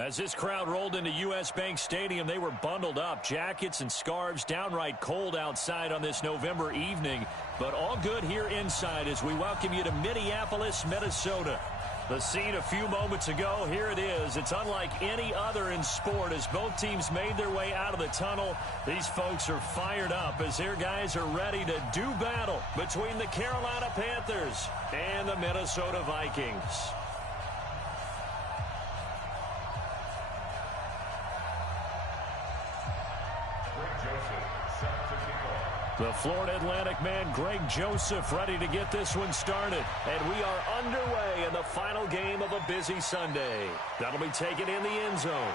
As this crowd rolled into U.S. Bank Stadium, they were bundled up, jackets and scarves, downright cold outside on this November evening, but all good here inside as we welcome you to Minneapolis, Minnesota. The scene a few moments ago, here it is. It's unlike any other in sport as both teams made their way out of the tunnel. These folks are fired up as their guys are ready to do battle between the Carolina Panthers and the Minnesota Vikings. The Florida Atlantic man, Greg Joseph, ready to get this one started. And we are underway in the final game of a busy Sunday. That'll be taken in the end zone.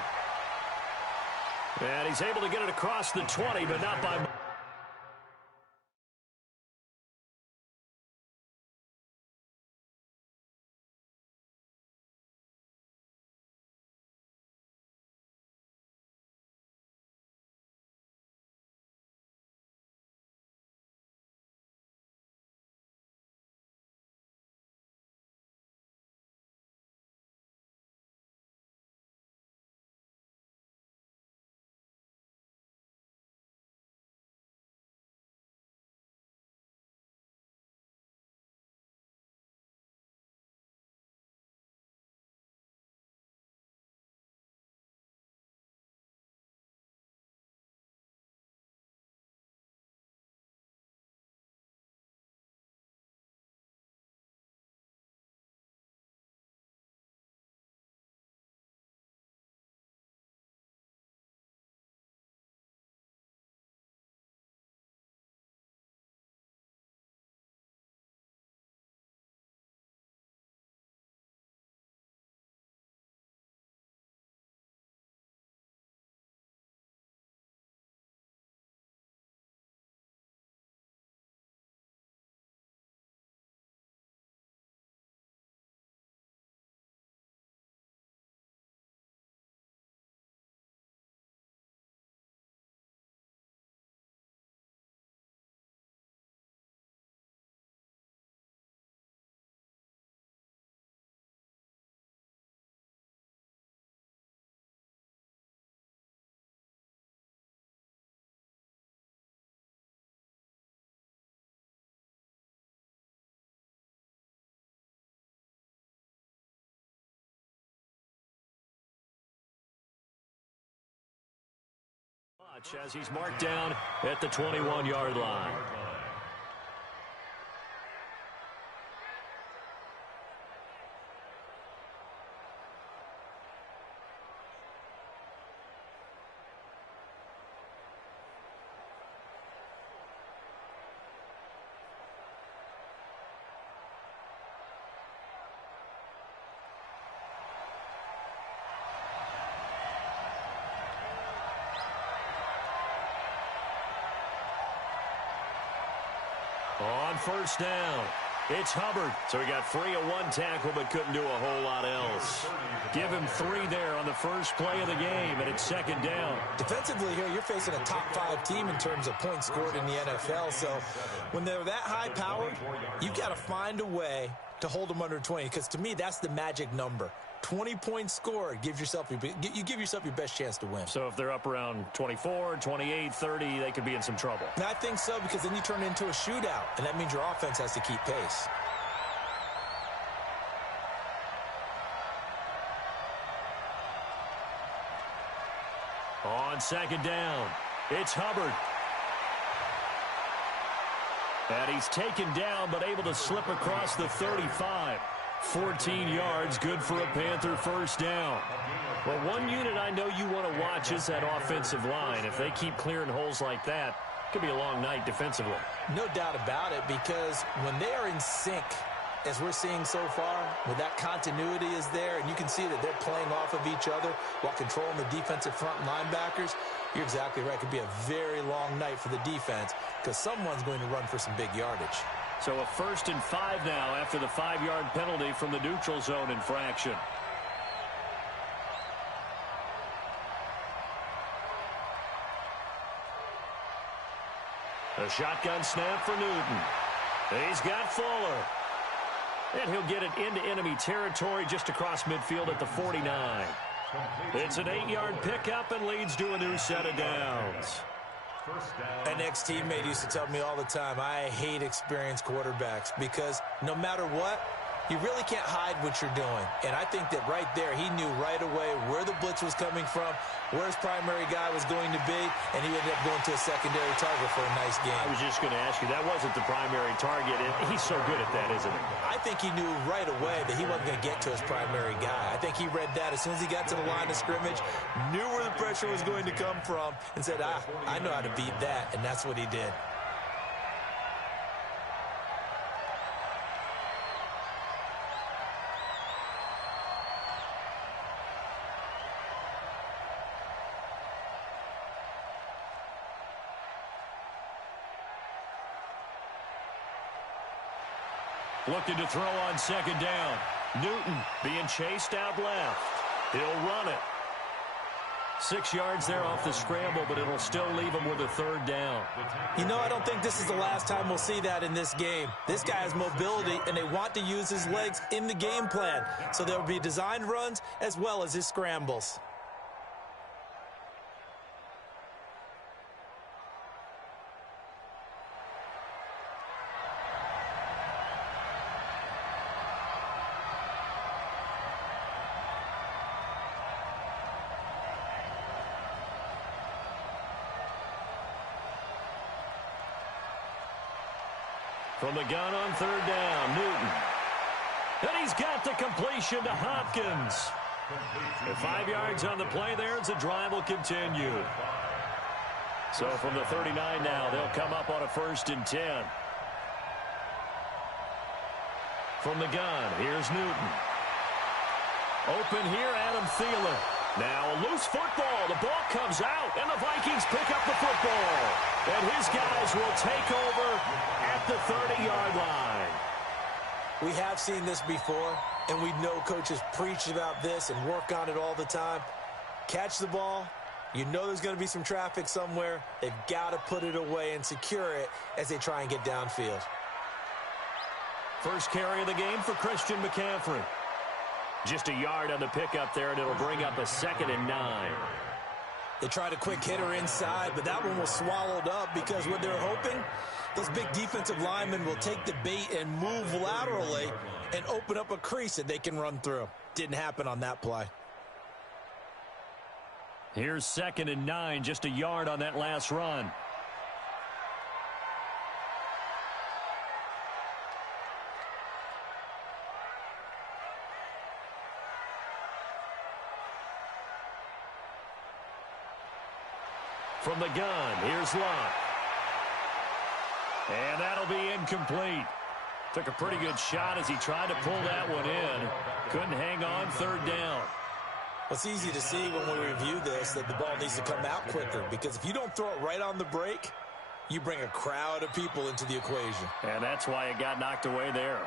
And he's able to get it across the 20, but not by much. As he's marked down at the 21-yard line. On first down, it's Hubbard. So he got free of one tackle but couldn't do a whole lot else. Give him 3 there on the first play of the game, and it's second down. Defensively here, you're facing a top-5 team in terms of points scored in the NFL. So when they're that high-powered, you've got to find a way to hold them under 20, because to me, that's the magic number. 20 points scored, you give yourself your best chance to win. So if they're up around 24, 28, 30, they could be in some trouble. And I think so, because then you turn it into a shootout, and that means your offense has to keep pace. On second down, it's Hubbard. And he's taken down, but able to slip across the 35. 14 yards, good for a Panther first down. Well, one unit I know you want to watch is that offensive line. If they keep clearing holes like that, it could be a long night defensively. No doubt about it, because when they are in sync, as we're seeing so far, when that continuity is there, and you can see that they're playing off of each other while controlling the defensive front linebackers, you're exactly right. It could be a very long night for the defense, because someone's going to run for some big yardage. So a 1st and 5 now after the 5-yard penalty from the neutral zone infraction. A shotgun snap for Newton. He's got Fuller. And he'll get it into enemy territory just across midfield at the 49. It's an 8-yard pickup and leads to a new set of downs. An ex-teammate used to tell me all the time, I hate experienced quarterbacks because no matter what, you really can't hide what you're doing. And I think that right there, he knew right away where the blitz was coming from, where his primary guy was going to be, and he ended up going to a secondary target for a nice game. I was just going to ask you, that wasn't the primary target. He's so good at that, isn't he? I think he knew right away that he wasn't going to get to his primary guy. I think he read that as soon as he got to the line of scrimmage, knew where the pressure was going to come from, and said, I know how to beat that, and that's what he did. Looking to throw on second down. Newton being chased out left. He'll run it. 6 yards there off the scramble, but it'll still leave him with a third down. You know, I don't think this is the last time we'll see that in this game. This guy has mobility, and they want to use his legs in the game plan. So there will be designed runs as well as his scrambles. From the gun on third down, Newton. And he's got the completion to Hopkins. And 5 yards on the play there as the drive will continue. So from the 39 now, they'll come up on a 1st and 10. From the gun, here's Newton. Open here, Adam Thielen. Now a loose football. The ball comes out, and the Vikings pick up the football. And his guys will take over at the 30-yard line. We have seen this before, and we know coaches preach about this and work on it all the time. Catch the ball. You know there's going to be some traffic somewhere. They've got to put it away and secure it as they try and get downfield. First carry of the game for Christian McCaffrey. Just a yard on the pickup there, and it'll bring up a 2nd and 9. They tried a quick hitter inside, but that one was swallowed up because what they're hoping, those big defensive linemen will take the bait and move laterally and open up a crease that they can run through. Didn't happen on that play. Here's 2nd and 9, just a yard on that last run. From the gun, here's Locke. And that'll be incomplete. Took a pretty good shot as he tried to pull that one in. Couldn't hang on, 3rd down. It's easy to see when we review this that the ball needs to come out quicker, because if you don't throw it right on the break, you bring a crowd of people into the equation. And that's why it got knocked away there.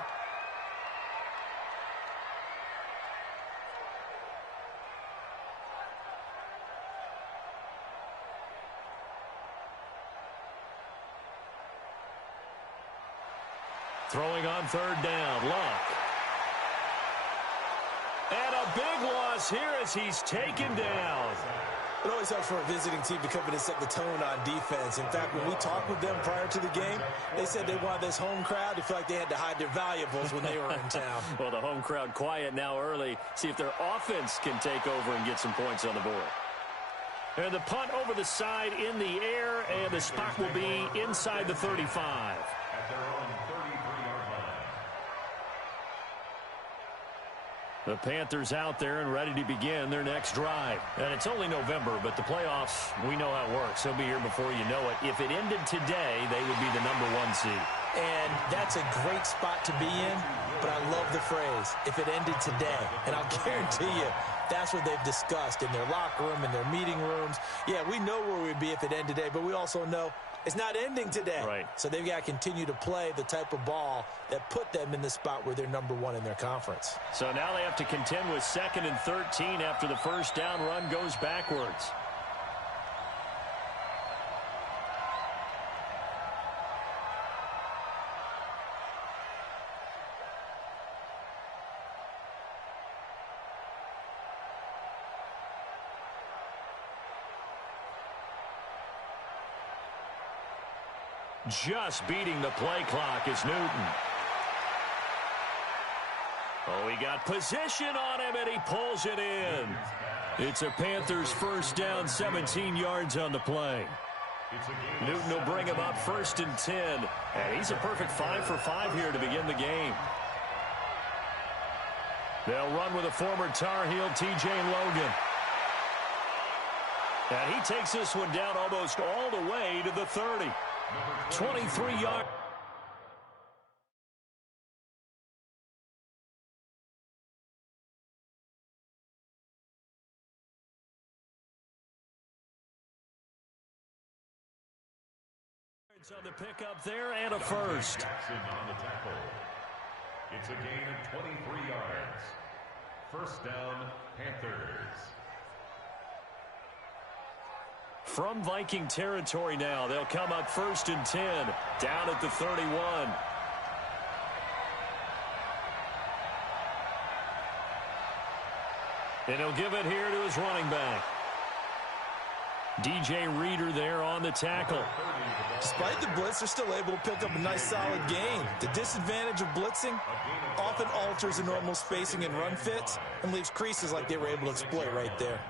Throwing on 3rd down, Locke. And a big loss here as he's taken down. It always helps for a visiting team to come in and set the tone on defense. In fact, when we talked with them prior to the game, they said they wanted this home crowd to feel like they had to hide their valuables when they were in town. Well, the home crowd quiet now early. See if their offense can take over and get some points on the board. And the punt over the side in the air, and the spot will be inside the 35. The Panthers out there and ready to begin their next drive. And it's only November, but the playoffs, we know how it works. They'll be here before you know it. If it ended today, they would be the #1 seed. And that's a great spot to be in, but I love the phrase, if it ended today. And I'll guarantee you, that's what they've discussed in their locker room, in their meeting rooms. Yeah, we know where we'd be if it ended today, but we also know it's not ending today. Right. So they've got to continue to play the type of ball that put them in the spot where they're #1 in their conference. So now they have to contend with 2nd and 13 after the first down run goes backwards. Just beating the play clock is Newton. Oh, he got position on him, and he pulls it in. It's a Panthers first down, 17 yards on the play. Newton will bring him up 1st and 10, and he's a perfect 5 for 5 here to begin the game. They'll run with a former Tar Heel, T.J. Logan. And he takes this one down almost all the way to the 30. 23 yards. On the pickup there and a first. Jackson on the tackle. It's a gain of 23 yards. First down, Panthers. From Viking territory now, they'll come up 1st and 10, down at the 31. And he'll give it here to his running back. DJ Reader there on the tackle. Despite the blitz, they're still able to pick up a nice solid gain. The disadvantage of blitzing often alters the normal spacing and run fits and leaves creases like they were able to exploit right there.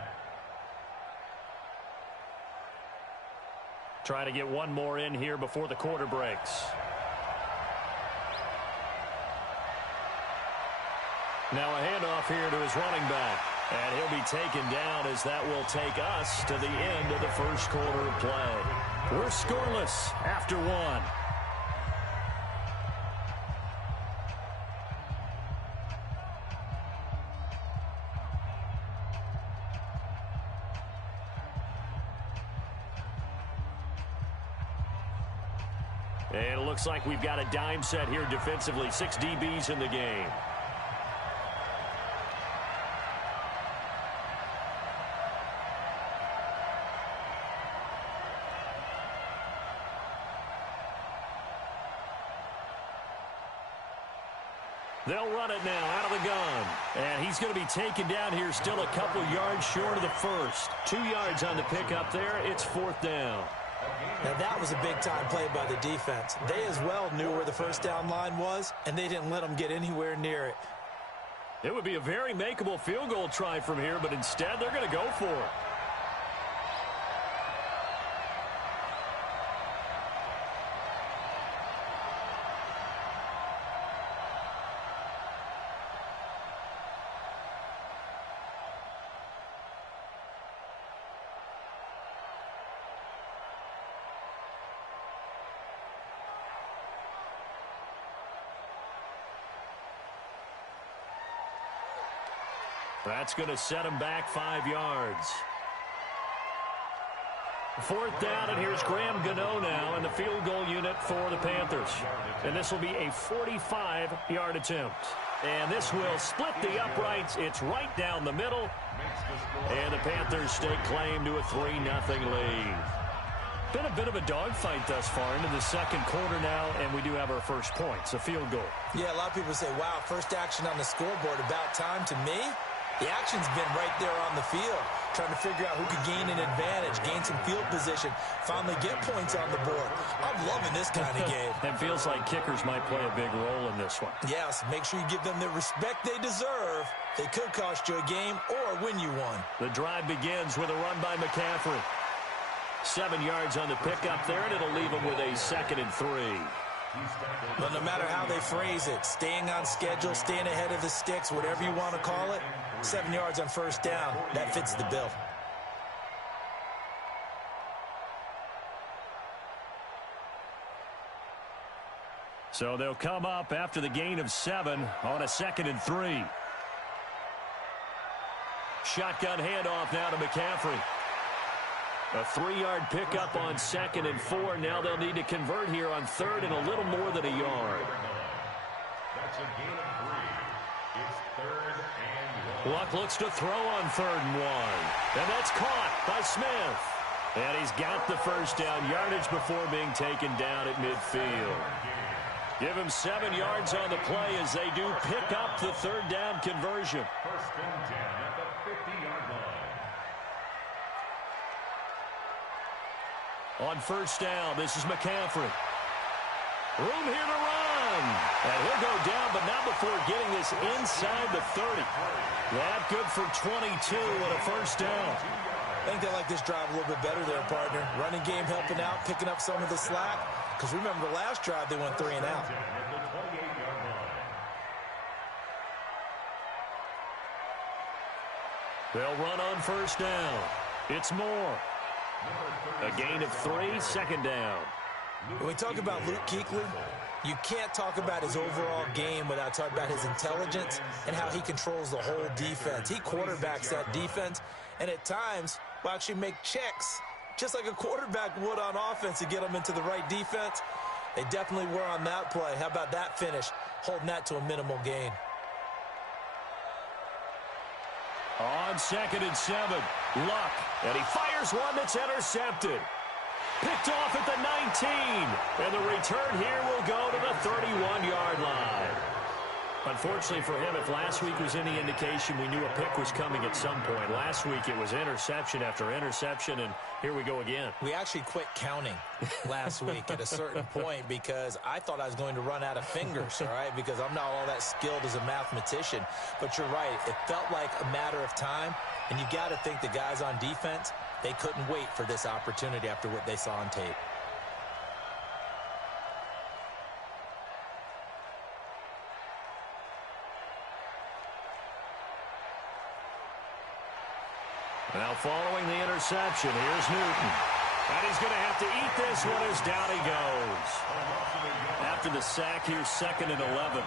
Trying to get one more in here before the quarter breaks. Now a handoff here to his running back. And he'll be taken down as that will take us to the end of the first quarter of play. We're scoreless after one. And it looks like we've got a dime set here defensively. 6 DBs in the game. They'll run it now out of the gun. And he's going to be taken down here still a couple yards short of the first. 2 yards on the pickup there. It's 4th down. Now that was a big-time play by the defense. They as well knew where the first down line was, and they didn't let them get anywhere near it. It would be a very makeable field goal try from here, but instead they're going to go for it. That's going to set him back 5 yards. 4th down, and here's Graham Gano now in the field goal unit for the Panthers. And this will be a 45-yard attempt. And this will split the uprights. It's right down the middle. And the Panthers stake claim to a 3-0 lead. Been a bit of a dogfight thus far into the second quarter now, and we do have our first points, a field goal. Yeah, a lot of people say, wow, first action on the scoreboard, about time. To me, the action's been right there on the field, trying to figure out who could gain an advantage, gain some field position, finally get points on the board. I'm loving this kind of game. It feels like kickers might play a big role in this one. Yes, make sure you give them the respect they deserve. They could cost you a game or win you one. The drive begins with a run by McCaffrey. 7 yards on the pickup there, and it'll leave them with a 2nd and 3. But no matter how they phrase it, staying on schedule, staying ahead of the sticks, whatever you want to call it, 7 yards on first down, that fits the bill. So they'll come up after the gain of 7 on a 2nd and 3. Shotgun handoff now to McCaffrey. A 3-yard pickup on 2nd and 4. Now they'll need to convert here on 3rd and a little more than a yard. That's a gain of 3. It's 3rd and 1. Luck looks to throw on 3rd and 1. And that's caught by Smith. And he's got the first down yardage before being taken down at midfield. Give him 7 yards on the play as they do pick up the 3rd down conversion. 1st and 10 at the 50-yard line. On first down, this is McCaffrey. Room here to run. And he'll go down, but not before getting this inside the 30. That good for 22 and a first down. I think they like this drive a little bit better there, partner. Running game helping out, picking up some of the slack. Because remember, the last drive, they went 3 and out. They'll run on first down. It's Moore. A gain of 3, second down. When we talk about Luke Kuechly, you can't talk about his overall game without talking about his intelligence and how he controls the whole defense. He quarterbacks that defense, and at times will actually make checks, just like a quarterback would on offense to get them into the right defense. They definitely were on that play. How about that finish, holding that to a minimal gain. On 2nd and 7, Luck, and he fires one that's intercepted. Picked off at the 19, and the return here will go to the 31-yard line. Unfortunately for him, if last week was any indication, we knew a pick was coming at some point. Last week it was interception after interception, and here we go again. We actually quit counting last week at a certain point because I thought I was going to run out of fingers, all right, because I'm not all that skilled as a mathematician. But you're right, it felt like a matter of time, and you got to think the guys on defense, they couldn't wait for this opportunity after what they saw on tape. Now following the interception, here's Newton. And he's going to have to eat this one as down he goes. After the sack, here's 2nd and 11.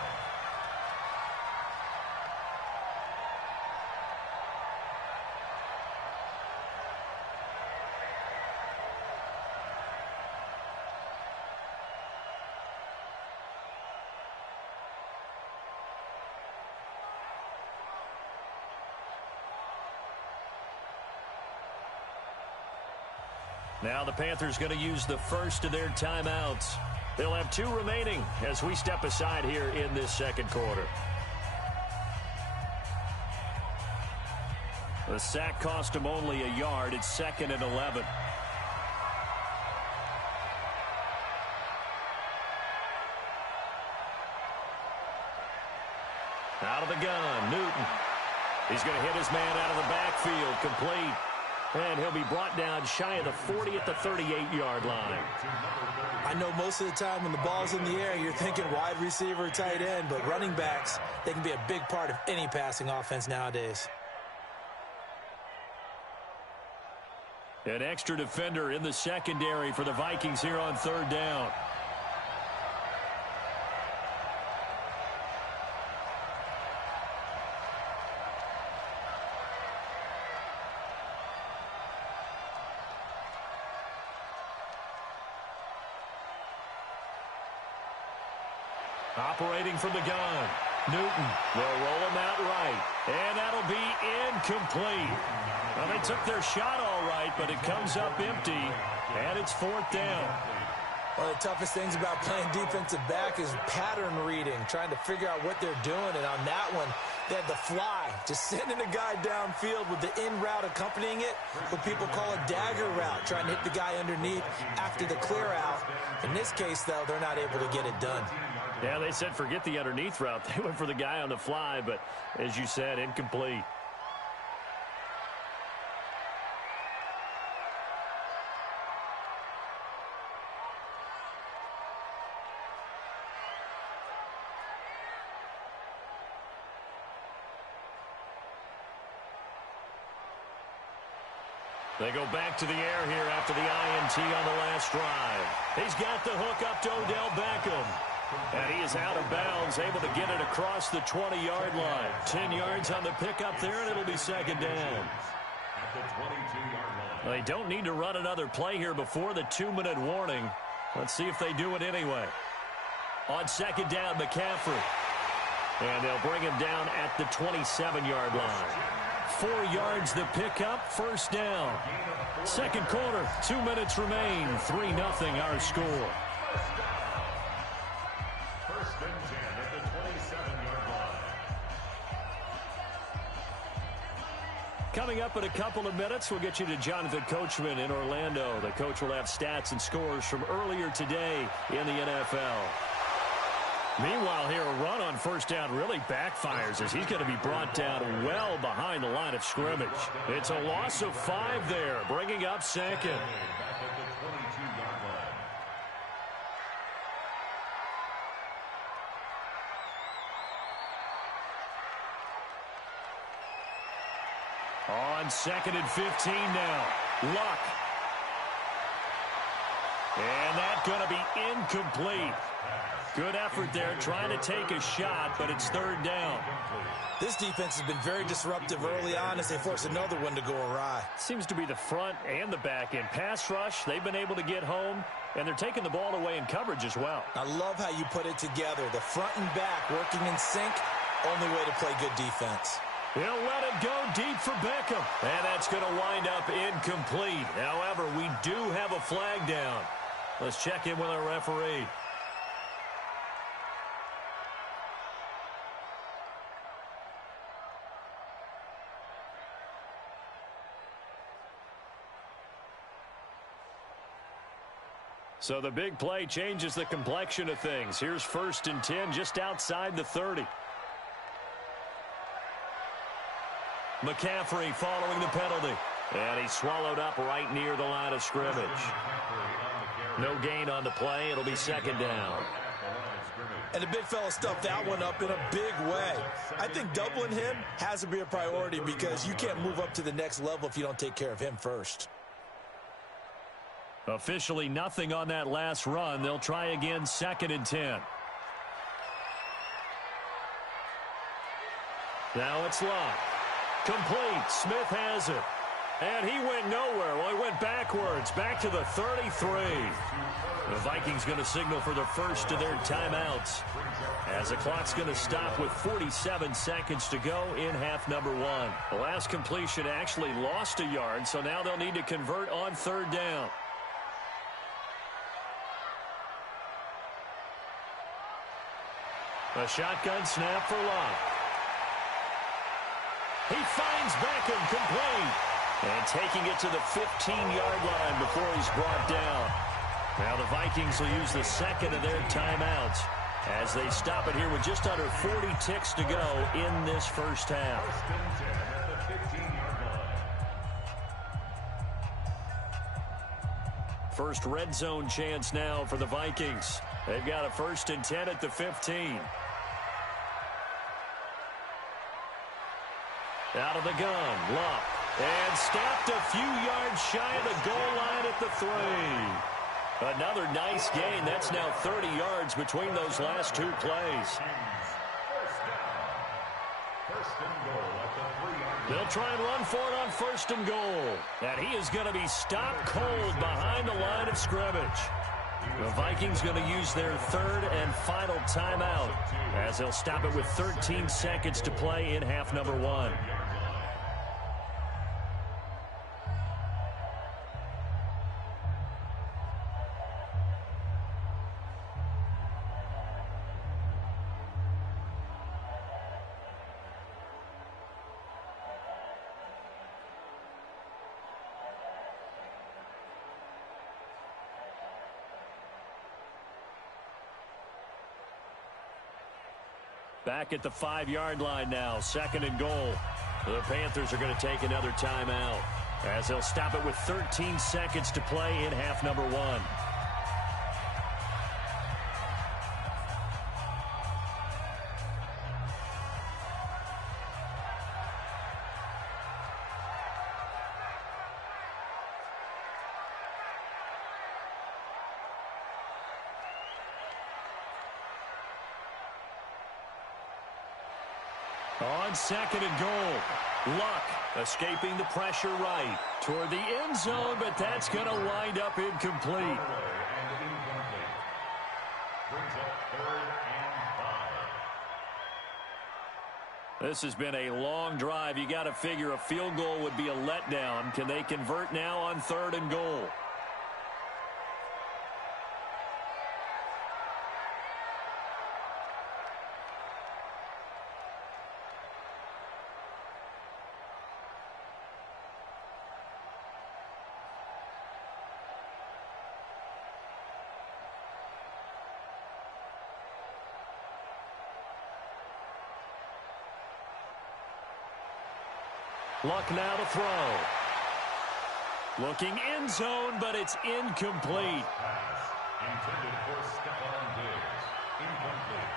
Now the Panthers going to use the first of their timeouts. They'll have 2 remaining as we step aside here in this second quarter. The sack cost him only a yard. It's 2nd and 11. Out of the gun, Newton. He's going to hit his man out of the backfield, complete. And he'll be brought down shy of the 40 at the 38-yard line. I know most of the time when the ball's in the air, you're thinking wide receiver, tight end, but running backs, they can be a big part of any passing offense nowadays. An extra defender in the secondary for the Vikings here on 3rd down. Operating from the gun, Newton. They'll roll him out right, and that'll be incomplete. Well, they took their shot all right, but it comes up empty, and it's 4th down. One of the toughest things about playing defensive back is pattern reading, trying to figure out what they're doing. And on that one, they had the fly, just sending a guy downfield with the in route accompanying it, what people call a dagger route, trying to hit the guy underneath after the clear out. In this case, though, they're not able to get it done. Yeah, they said forget the underneath route. They went for the guy on the fly, but as you said, incomplete. They go back to the air here after the INT on the last drive. He's got the hook up to Odell Beckham. And he is out of bounds, able to get it across the 20-yard line. 10 yards on the pickup there, and it'll be 2nd down. Well, they don't need to run another play here before the 2-minute warning. Let's see if they do it anyway. On 2nd down, McCaffrey. And they'll bring him down at the 27-yard line. 4 yards the pickup, 1st down. Second quarter, 2 minutes remain. 3-0 our score. Coming up in a couple of minutes, we'll get you to Jonathan Coachman in Orlando. The coach will have stats and scores from earlier today in the NFL. Meanwhile, here, a run on first down really backfires as he's going to be brought down well behind the line of scrimmage. It's a loss of 5 there, bringing up second. On 2nd and 15 now. Luck. And that's going to be incomplete. Good effort there, trying to take a shot, but it's 3rd down. This defense has been very disruptive early on as they force another one to go awry. Seems to be the front and the back end. Pass rush, they've been able to get home, and they're taking the ball away in coverage as well. I love how you put it together. The front and back working in sync, only way to play good defense. He'll let it go deep for Beckham. And that's going to wind up incomplete. However, we do have a flag down. Let's check in with our referee. So the big play changes the complexion of things. Here's 1st and 10 just outside the 30. McCaffrey following the penalty. And he's swallowed up right near the line of scrimmage. No gain on the play. It'll be 2nd down. And the big fella stuffed that one up in a big way. I think doubling him has to be a priority because you can't move up to the next level if you don't take care of him first. Officially nothing on that last run. They'll try again 2nd and 10. Now it's Luck. Complete. Smith has it. And he went nowhere. Well, he went backwards. Back to the 33. The Vikings going to signal for the first of their timeouts, as the clock's going to stop with 47 seconds to go in half number 1. The last completion actually lost a yard, so now they'll need to convert on 3rd down. A shotgun snap for Luck. He finds Beckham complete. And taking it to the 15-yard line before he's brought down. Now the Vikings will use the 2nd of their timeouts as they stop it here with just under 40 ticks to go in this first half. First red zone chance now for the Vikings. They've got a 1st and 10 at the 15. Out of the gun, Luck. And snapped a few yards shy of the goal line at the 3. Another nice gain. That's now 30 yards between those last 2 plays. They'll try and run for it on 1st and goal. And he is going to be stopped cold behind the line of scrimmage. The Vikings going to use their 3rd and final timeout as they'll stop it with 13 seconds to play in half number 1. Back at the 5-yard line now, 2nd and goal. The Panthers are going to take another timeout as they'll stop it with 13 seconds to play in half number 1. On 2nd and goal, Luck escaping the pressure right toward the end zone, but that's going to wind up incomplete. This has been a long drive. You got to figure a field goal would be a letdown. Can they convert now on 3rd and goal? Luck now to throw. Looking end zone, but it's incomplete. Pass intended for Stephon Diggs. Incomplete.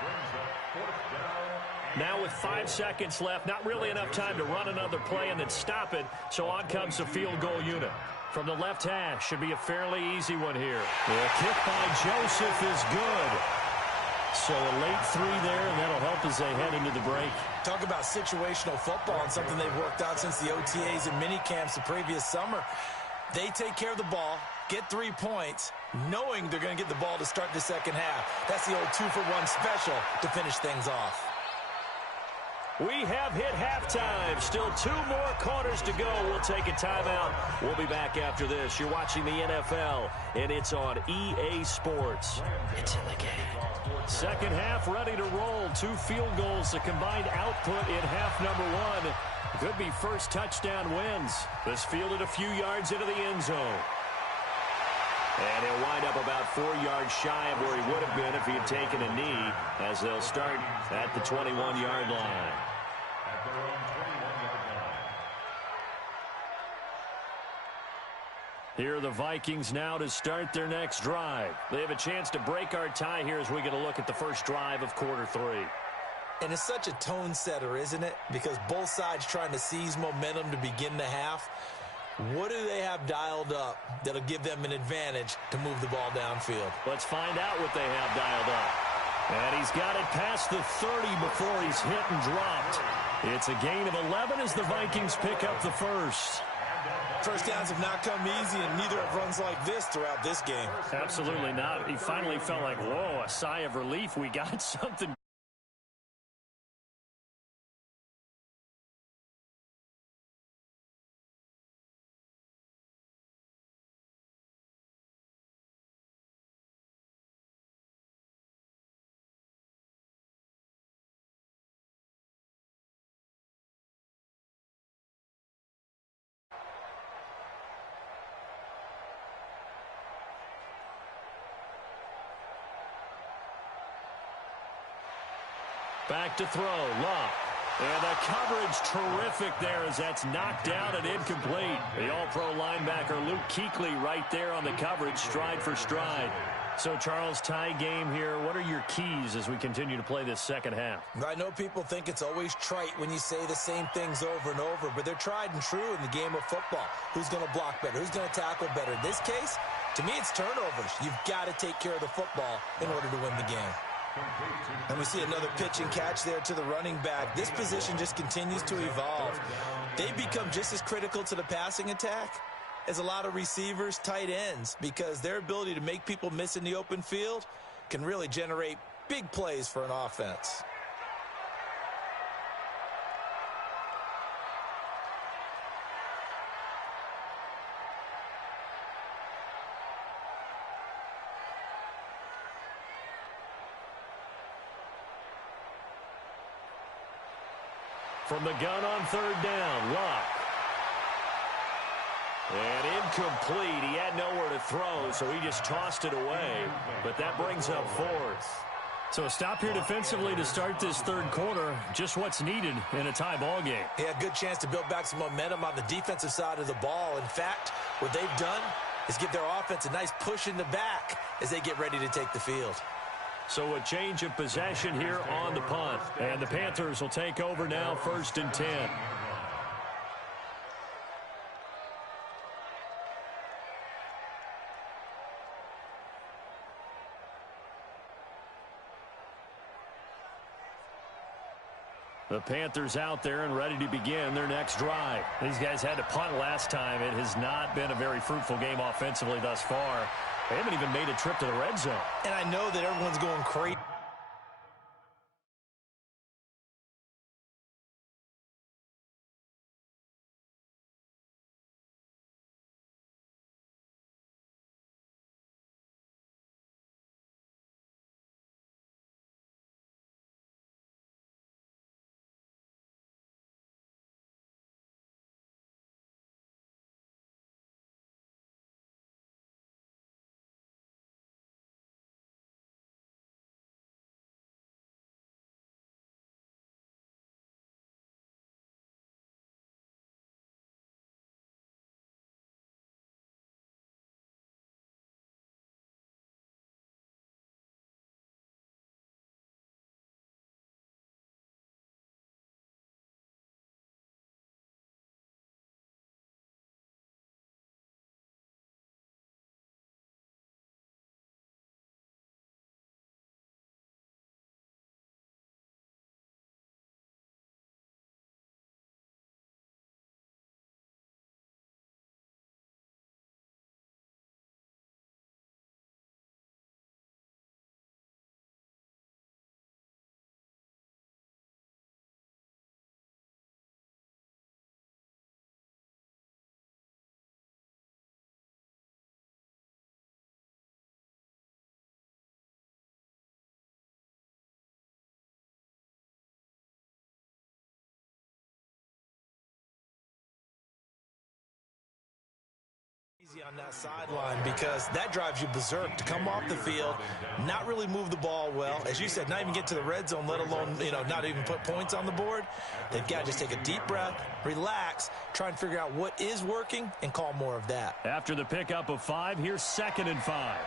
Brings up fourth down. Now with 5 seconds left, not really enough time to run another play and then stop it, so on comes the field goal unit. From the left hash, should be a fairly easy one here. The kick by Joseph is good. So a late 3 there, and that'll help as they head into the break. Talk about situational football and something they've worked out since the OTAs and mini camps the previous summer. They take care of the ball, get 3 points, knowing they're going to get the ball to start the second half. That's the old 2-for-1 special to finish things off. We have hit halftime. Still 2 more quarters to go. We'll take a timeout. We'll be back after this. You're watching the NFL, and it's on EA Sports. It's in the game. Second half ready to roll. 2 field goals, the combined output in half number 1. Could be first touchdown wins. This fielded a few yards into the end zone. And he'll wind up about 4 yards shy of where he would have been if he had taken a knee, as they'll start at the 21-yard line. At their own 21-yard line. Here are the Vikings now to start their next drive. They have a chance to break our tie here as we get a look at the first drive of quarter 3. And it's such a tone setter, isn't it? Because both sides trying to seize momentum to begin the half. What do they have dialed up that'll give them an advantage to move the ball downfield? Let's find out what they have dialed up. And he's got it past the 30 before he's hit and dropped. It's a gain of 11 as the Vikings pick up the first. First downs have not come easy, and neither have runs like this throughout this game. Absolutely not. He finally felt like, whoa, a sigh of relief. We got something. Back to throw, Luck. And the coverage terrific there as that's knocked down and incomplete. The all-pro linebacker Luke Kuechly right there on the coverage, stride for stride. So, Charles, tie game here. What are your keys as we continue to play this second half? I know people think it's always trite when you say the same things over and over, but they're tried and true in the game of football. Who's going to block better? Who's going to tackle better? In this case, to me, it's turnovers. You've got to take care of the football in order to win the game. And we see another pitch and catch there to the running back. This position just continues to evolve. They become just as critical to the passing attack as a lot of receivers, tight ends, because their ability to make people miss in the open field can really generate big plays for an offense. From the gun on third down, Luck. And incomplete. He had nowhere to throw, so he just tossed it away. But that brings up fourth. So a stop here defensively to start this third quarter. Just what's needed in a tie ball game. Yeah, good chance to build back some momentum on the defensive side of the ball. In fact, what they've done is give their offense a nice push in the back as they get ready to take the field. So a change of possession here on the punt. And the Panthers will take over now, 1st and 10. The Panthers out there and ready to begin their next drive. These guys had to punt last time. It has not been a very fruitful game offensively thus far. They haven't even made a trip to the red zone. And I know that everyone's going crazy. on that sideline because that drives you berserk to come off the field, not really move the ball well. As you said, not even get to the red zone, let alone, not even put points on the board. They've got to just take a deep breath, relax, try and figure out what is working and call more of that. After the pickup of 5, here's 2nd and 5.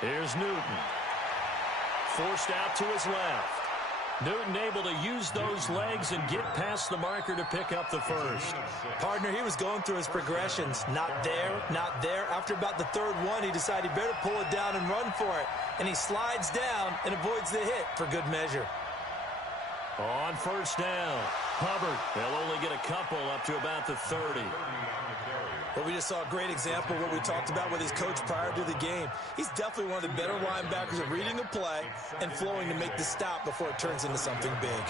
Here's Newton. Forced out to his left. Newton able to use those legs and get past the marker to pick up the first. Partner, he was going through his progressions. Not there, not there. After about the third one, he decided he better pull it down and run for it. And he slides down and avoids the hit for good measure. On first down, Hubbard. They'll only get a couple up to about the 30. Well, we just saw a great example of what we talked about with his coach prior to the game. He's definitely one of the better linebackers at reading a play and flowing to make the stop before it turns into something big.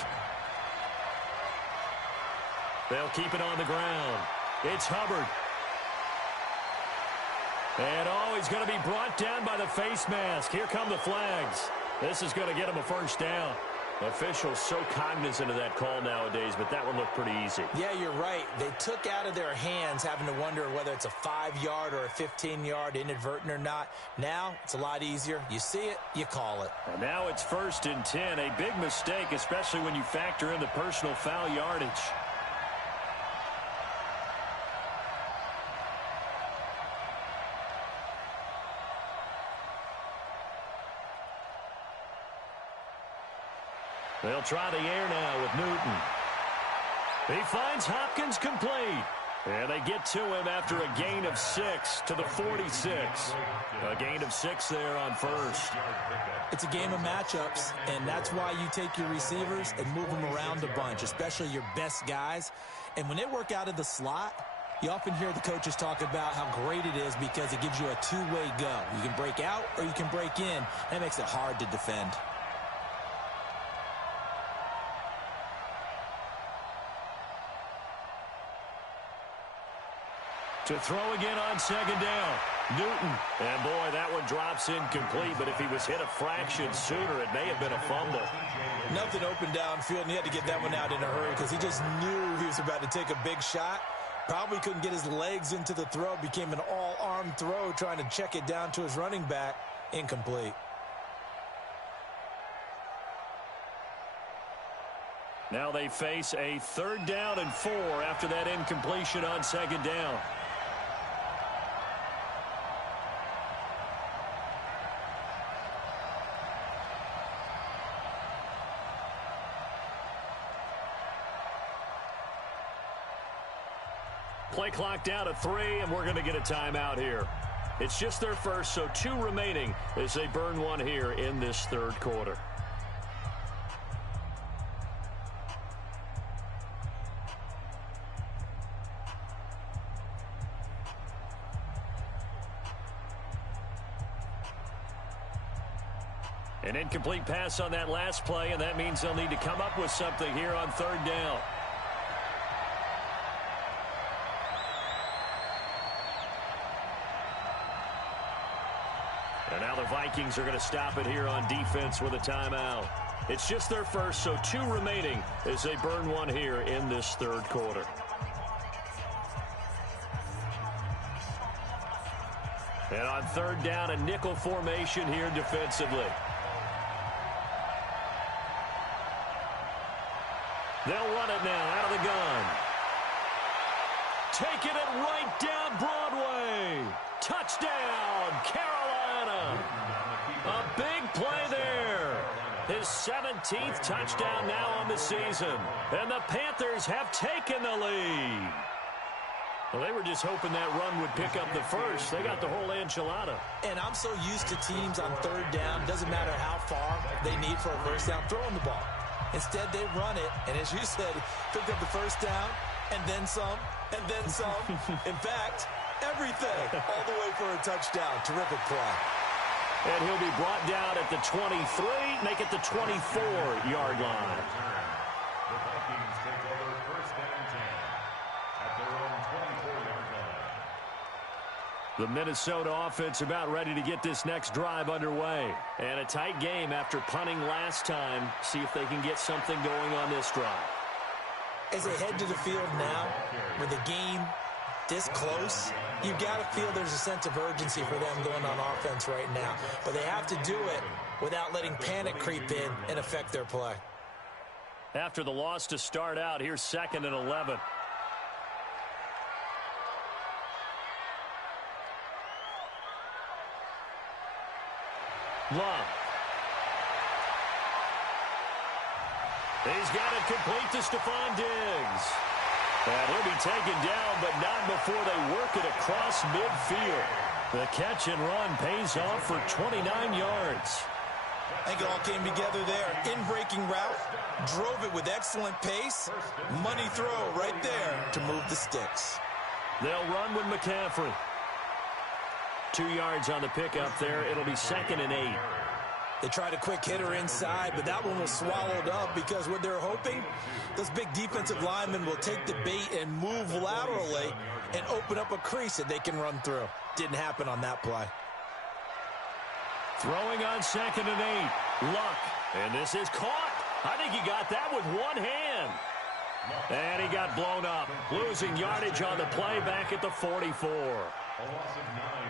They'll keep it on the ground. It's Hubbard. And he's going to be brought down by the face mask. Here come the flags. This is going to get him a first down. Officials so cognizant of that call nowadays, but that one looked pretty easy. Yeah, you're right. They took out of their hands having to wonder whether it's a 5-yard or a 15-yard inadvertent or not. Now it's a lot easier. You see it, you call it. And now it's 1st and 10. A big mistake, especially when you factor in the personal foul yardage. They'll try the air now with Newton. He finds Hopkins complete. And they get to him after a gain of 6 to the 46. A gain of 6 there on first. It's a game of matchups, and that's why you take your receivers and move them around a bunch, especially your best guys. And when they work out of the slot, you often hear the coaches talk about how great it is because it gives you a two-way go. You can break out or you can break in. That makes it hard to defend. To throw again on 2nd down. Newton. And, boy, that one drops incomplete, but if he was hit a fraction sooner, it may have been a fumble. Nothing open downfield, and he had to get that one out in a hurry because he just knew he was about to take a big shot. Probably couldn't get his legs into the throw. Became an all-arm throw trying to check it down to his running back. Incomplete. Now they face a 3rd down and 4 after that incompletion on 2nd down. Play clock down to 3, and we're going to get a timeout here. It's just their first, so 2 remaining as they burn one here in this 3rd quarter. An incomplete pass on that last play, and that means they'll need to come up with something here on 3rd down. And now the Vikings are going to stop it here on defense with a timeout. It's just their first, so 2 remaining as they burn one here in this 3rd quarter. And on 3rd down, a nickel formation here defensively. They'll run it now out of the gun. Taking it right down Broadway. Touchdown, Carolina. A big play there. His 17th touchdown now on the season. And the Panthers have taken the lead. Well, they were just hoping that run would pick up the first. They got the whole enchilada. And I'm so used to teams on 3rd down, doesn't matter how far they need for a first down, throwing the ball. Instead, they run it, and as you said, picked up the first down, and then some, and then some. In fact, everything, all the way for a touchdown. Terrific play. And he'll be brought down at the 23, make it the 24-yard line. The Vikings take over first down 10 at their own 24-yard line. The Minnesota offense about ready to get this next drive underway. And a tight game after punting last time. See if they can get something going on this drive. As they head to the field now, with the game this close, you've got to feel there's a sense of urgency for them going on offense right now. But they have to do it without letting panic creep in and affect their play. After the loss to start out, here's 2nd and 11. Love. He's got it complete to Stephon Diggs. And he'll be taken down, but not before they work it across midfield. The catch and run pays off for 29 yards. I think it all came together there. In-breaking route, drove it with excellent pace. Money throw right there to move the sticks. They'll run with McCaffrey. 2 yards on the pickup there. It'll be 2nd and 8. They tried a quick hitter inside, but that one was swallowed up because what they're hoping, those big defensive linemen will take the bait and move laterally and open up a crease that they can run through. Didn't happen on that play. Throwing on 2nd and 8. Luck. And this is caught. I think he got that with one hand. And he got blown up. Losing yardage on the play back at the 44.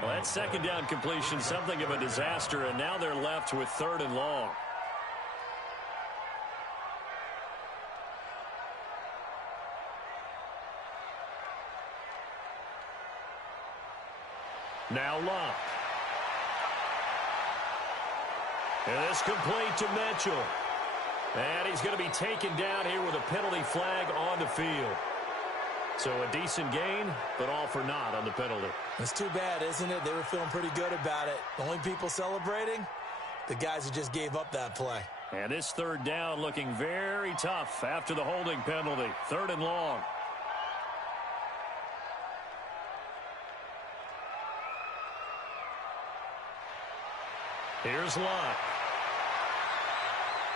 Well, that second down completion, something of a disaster, and now they're left with 3rd and long. Now Luck. And this complete to Mitchell. And he's going to be taken down here with a penalty flag on the field. So a decent gain, but all for naught on the penalty. It's too bad, isn't it? They were feeling pretty good about it. The only people celebrating, the guys who just gave up that play. And this 3rd down looking very tough after the holding penalty. 3rd and long. Here's Luck.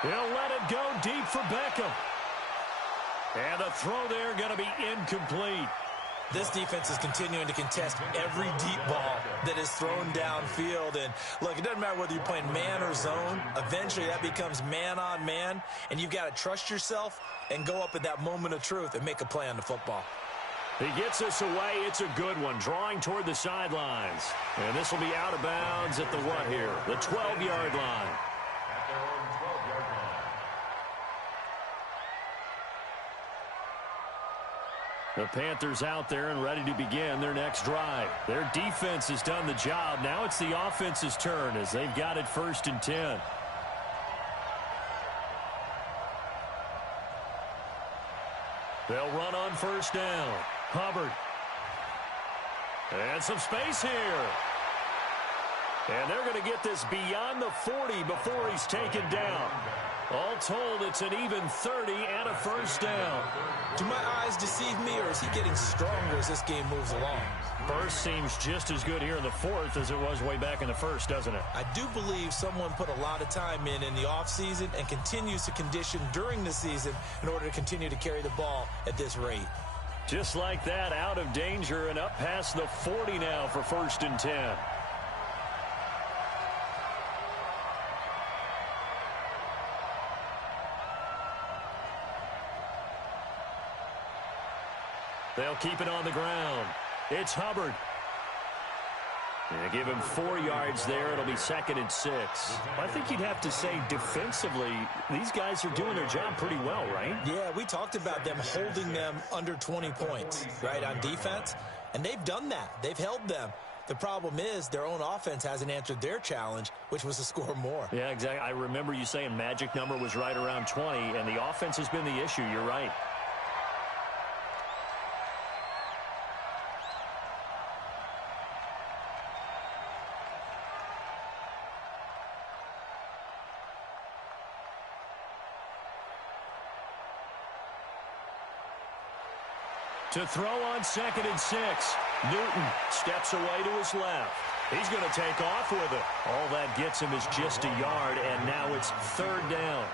He'll let it go deep for Beckham. And the throw there going to be incomplete. This defense is continuing to contest every deep ball that is thrown downfield. And look, it doesn't matter whether you're playing man or zone. Eventually that becomes man on man. And you've got to trust yourself and go up at that moment of truth and make a play on the football. He gets us away. It's a good one. Drawing toward the sidelines. And this will be out of bounds at the what here? The 12-yard line. The Panthers out there and ready to begin their next drive. Their defense has done the job. Now it's the offense's turn as they've got it 1st and 10. They'll run on 1st down. Hubbard. And some space here. And they're going to get this beyond the 40 before he's taken down. All told, it's an even 30 and a 1st down. Do my eyes deceive me, or is he getting stronger as this game moves along? First seems just as good here in the 4th as it was way back in the 1st, doesn't it? I do believe someone put a lot of time in the offseason and continues to condition during the season in order to continue to carry the ball at this rate. Just like that, out of danger and up past the 40 now for 1st and 10. They'll keep it on the ground. It's Hubbard. And give him 4 yards there. It'll be 2nd and 6. I think you'd have to say defensively, these guys are doing their job pretty well, right? Yeah, we talked about them holding them under 20 points, right, on defense. And they've done that. They've held them. The problem is their own offense hasn't answered their challenge, which was to score more. Yeah, exactly. I remember you saying magic number was right around 20, and the offense has been the issue. You're right. To throw on 2nd and 6. Newton steps away to his left. He's going to take off with it. All that gets him is just a yard, and now it's 3rd down.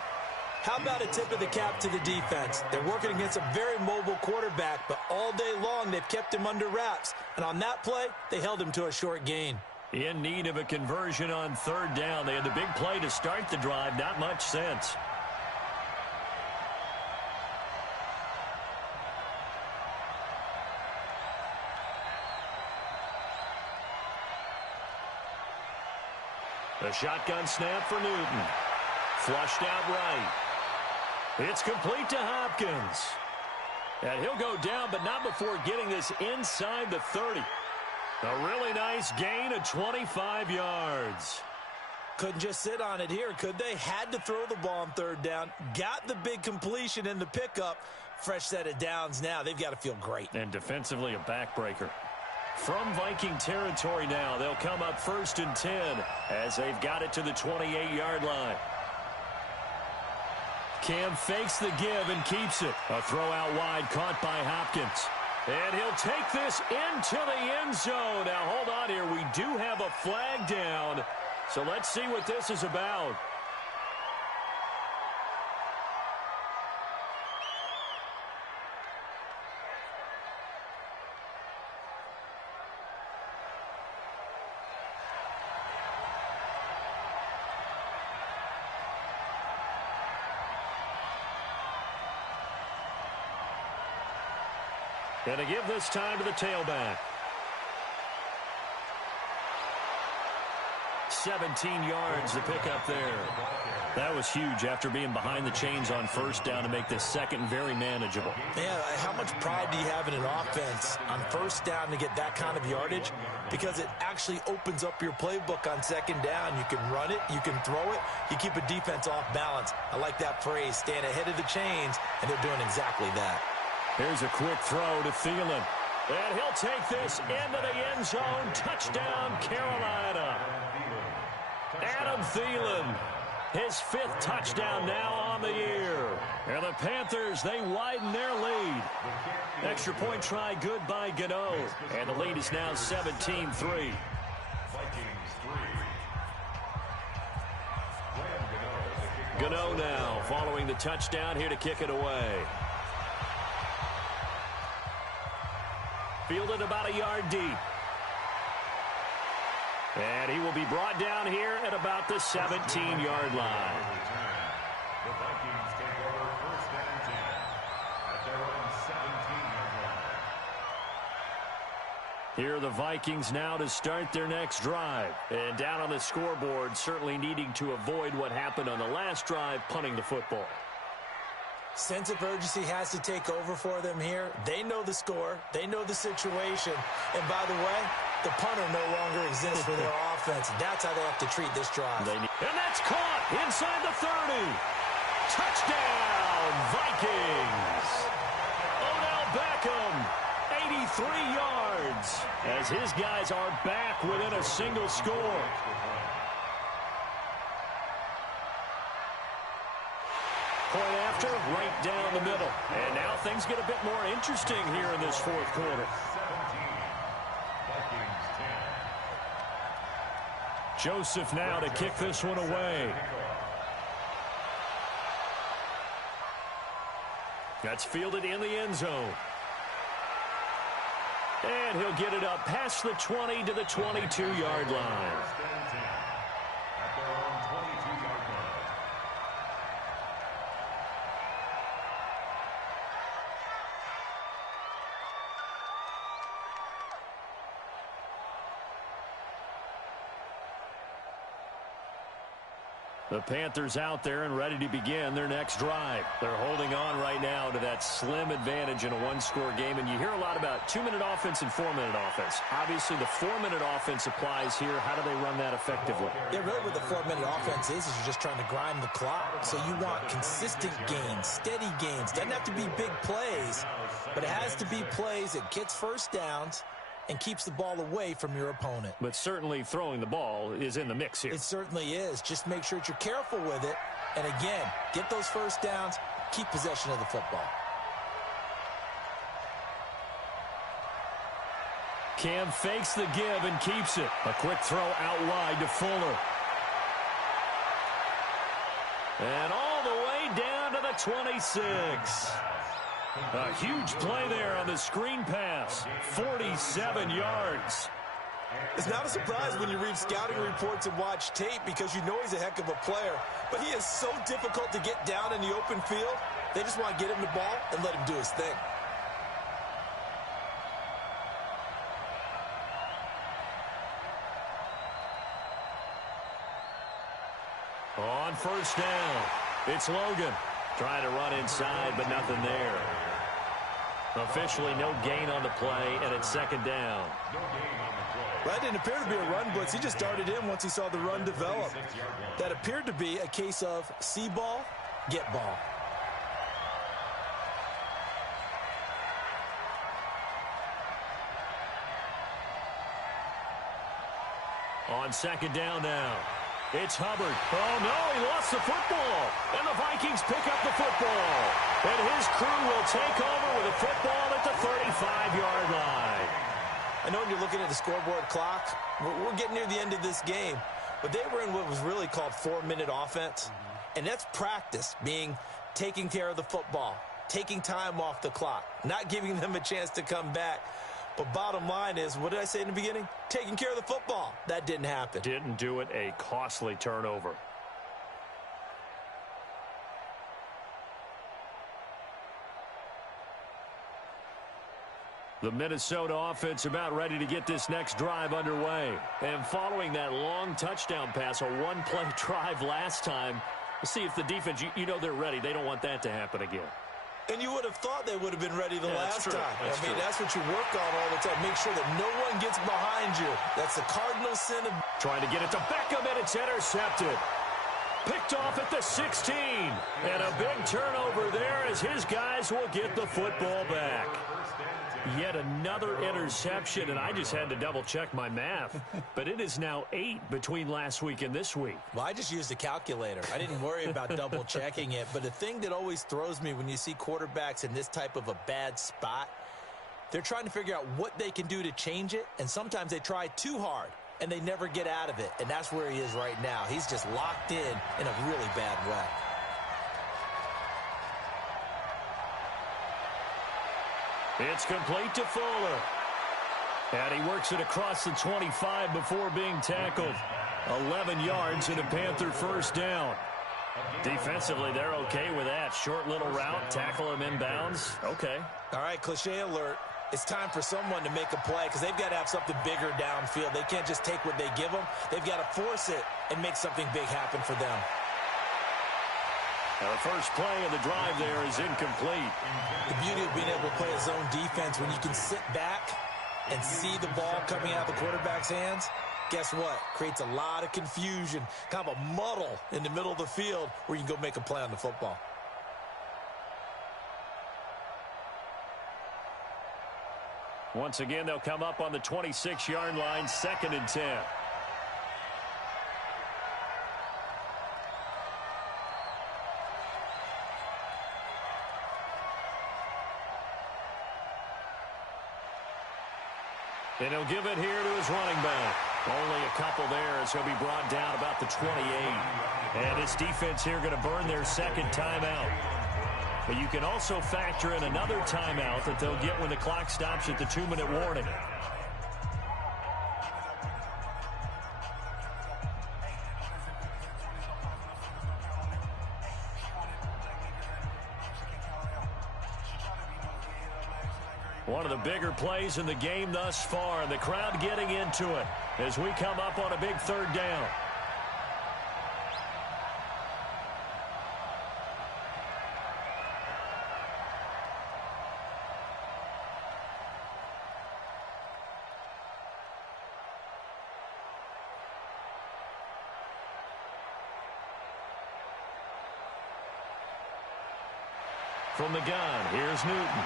How about a tip of the cap to the defense? They're working against a very mobile quarterback, but all day long they've kept him under wraps. And on that play, they held him to a short gain. In need of a conversion on third down. They had the big play to start the drive. Not much sense. A shotgun snap for Newton. Flushed out right. It's complete to Hopkins. And he'll go down, but not before getting this inside the 30. A really nice gain of 25 yards. Couldn't just sit on it here, could they? Had to throw the ball on third down. Got the big completion in the pickup. Fresh set of downs now. They've got to feel great. And defensively, a backbreaker. From Viking territory now, they'll come up 1st and 10 as they've got it to the 28-yard line. Cam fakes the give and keeps it. A throw out wide caught by Hopkins. And he'll take this into the end zone. Now, hold on here. We do have a flag down. So let's see what this is about. And to give this time to the tailback. 17 yards to pick up there. That was huge after being behind the chains on first down to make this second very manageable. Yeah, how much pride do you have in an offense on first down to get that kind of yardage? Because it actually opens up your playbook on second down. You can run it, you can throw it, you keep a defense off balance. I like that phrase, stand ahead of the chains, and they're doing exactly that. Here's a quick throw to Thielen. And he'll take this into the end zone. Touchdown, Carolina. Adam Thielen, his 5th touchdown now on the year. And the Panthers, they widen their lead. Extra point try good by Gano. And the lead is now 17-3. Gano now following the touchdown here to kick it away. Fielded about a yard deep. And he will be brought down here at about the 17-yard line. The Vikings take over 1st and 10 at their own 17-yard line. Here are the Vikings now to start their next drive. And down on the scoreboard, certainly needing to avoid what happened on the last drive, punting the football. Sense of urgency has to take over for them here. They know the score. They know the situation. And by the way, the punter no longer exists for their offense. That's how they have to treat this drive. And that's caught inside the 30. Touchdown, Vikings. Odell Beckham, 83 yards, as his guys are back within a single score. Point after, right down the middle. And now things get a bit more interesting here in this 4th quarter. 17, Vikings 10. Joseph now to kick this one away. That's fielded in the end zone. And he'll get it up past the 20 to the 22-yard line. The Panthers out there and ready to begin their next drive. They're holding on right now to that slim advantage in a one-score game. And you hear a lot about 2-minute offense and 4-minute offense. Obviously, the 4-minute offense applies here. How do they run that effectively? Yeah, really what the 4-minute offense is you're just trying to grind the clock. So you want consistent gains, steady gains. Doesn't have to be big plays, but it has to be plays that gets first downs and keeps the ball away from your opponent. But certainly throwing the ball is in the mix here. It certainly is. Just make sure that you're careful with it. And again, get those first downs, keep possession of the football. Cam fakes the give and keeps it. A quick throw out wide to Fuller. And all the way down the 26. A huge play there on the screen pass. 47 yards. It's not a surprise when you read scouting reports and watch tape because you know he's a heck of a player. But he is so difficult to get down in the open field. They just want to get him the ball and let him do his thing. On first down, it's Logan. Trying to run inside, but nothing there. Officially no gain on the play, and it's second down. That didn't appear to be a run blitz. He just darted in once he saw the run develop. That appeared to be a case of see ball, get ball. On second down now, it's Hubbard. Oh, no, he lost the football. And the Vikings pick up the football. And his crew will take over with a football at the 35-yard line. I know when you're looking at the scoreboard clock, we're getting near the end of this game. But they were in what was really called 4-minute offense. And that's practice, being taking care of the football, taking time off the clock, not giving them a chance to come back. But bottom line is, what did I say in the beginning? Taking care of the football. That didn't happen. Didn't do it. A costly turnover. The Minnesota offense about ready to get this next drive underway. And following that long touchdown pass, a one-play drive last time, we'll see if the defense, you know they're ready. They don't want that to happen again. And you would have thought they would have been ready the last time. I mean, that's what you work on all the time. Make sure that no one gets behind you. That's the cardinal sin of... Trying to get it to Beckham, and it's intercepted. Picked off at the 16. And a big turnover there as his guys will get the football back. Yet another interception, and I just had to double-check my math. But it is now 8 between last week and this week. Well, I just used a calculator. I didn't worry about double-checking it. But the thing that always throws me when you see quarterbacks in this type of a bad spot, they're trying to figure out what they can do to change it, and sometimes they try too hard, and they never get out of it. And that's where he is right now. He's just locked in a really bad way. It's complete to Fuller. And he works it across the 25 before being tackled. 11 yards and a Panther first down. Defensively, they're okay with that. Short little route, tackle him inbounds. Okay. All right, cliche alert. It's time for someone to make a play because they've got to have something bigger downfield. They can't just take what they give them. They've got to force it and make something big happen for them. The first play of the drive there is incomplete. The beauty of being able to play a zone defense when you can sit back and see the ball coming out of the quarterback's hands, guess what? Creates a lot of confusion, kind of a muddle in the middle of the field where you can go make a play on the football. Once again, they'll come up on the 26-yard line, 2nd and 10. And he'll give it here to his running back. Only a couple there as he'll be brought down about the 28. And his defense here going to burn their second timeout. But you can also factor in another timeout that they'll get when the clock stops at the 2-minute warning. One of the bigger plays in the game thus far, and the crowd getting into it as we come up on a big 3rd down. From the gun, here's Newton.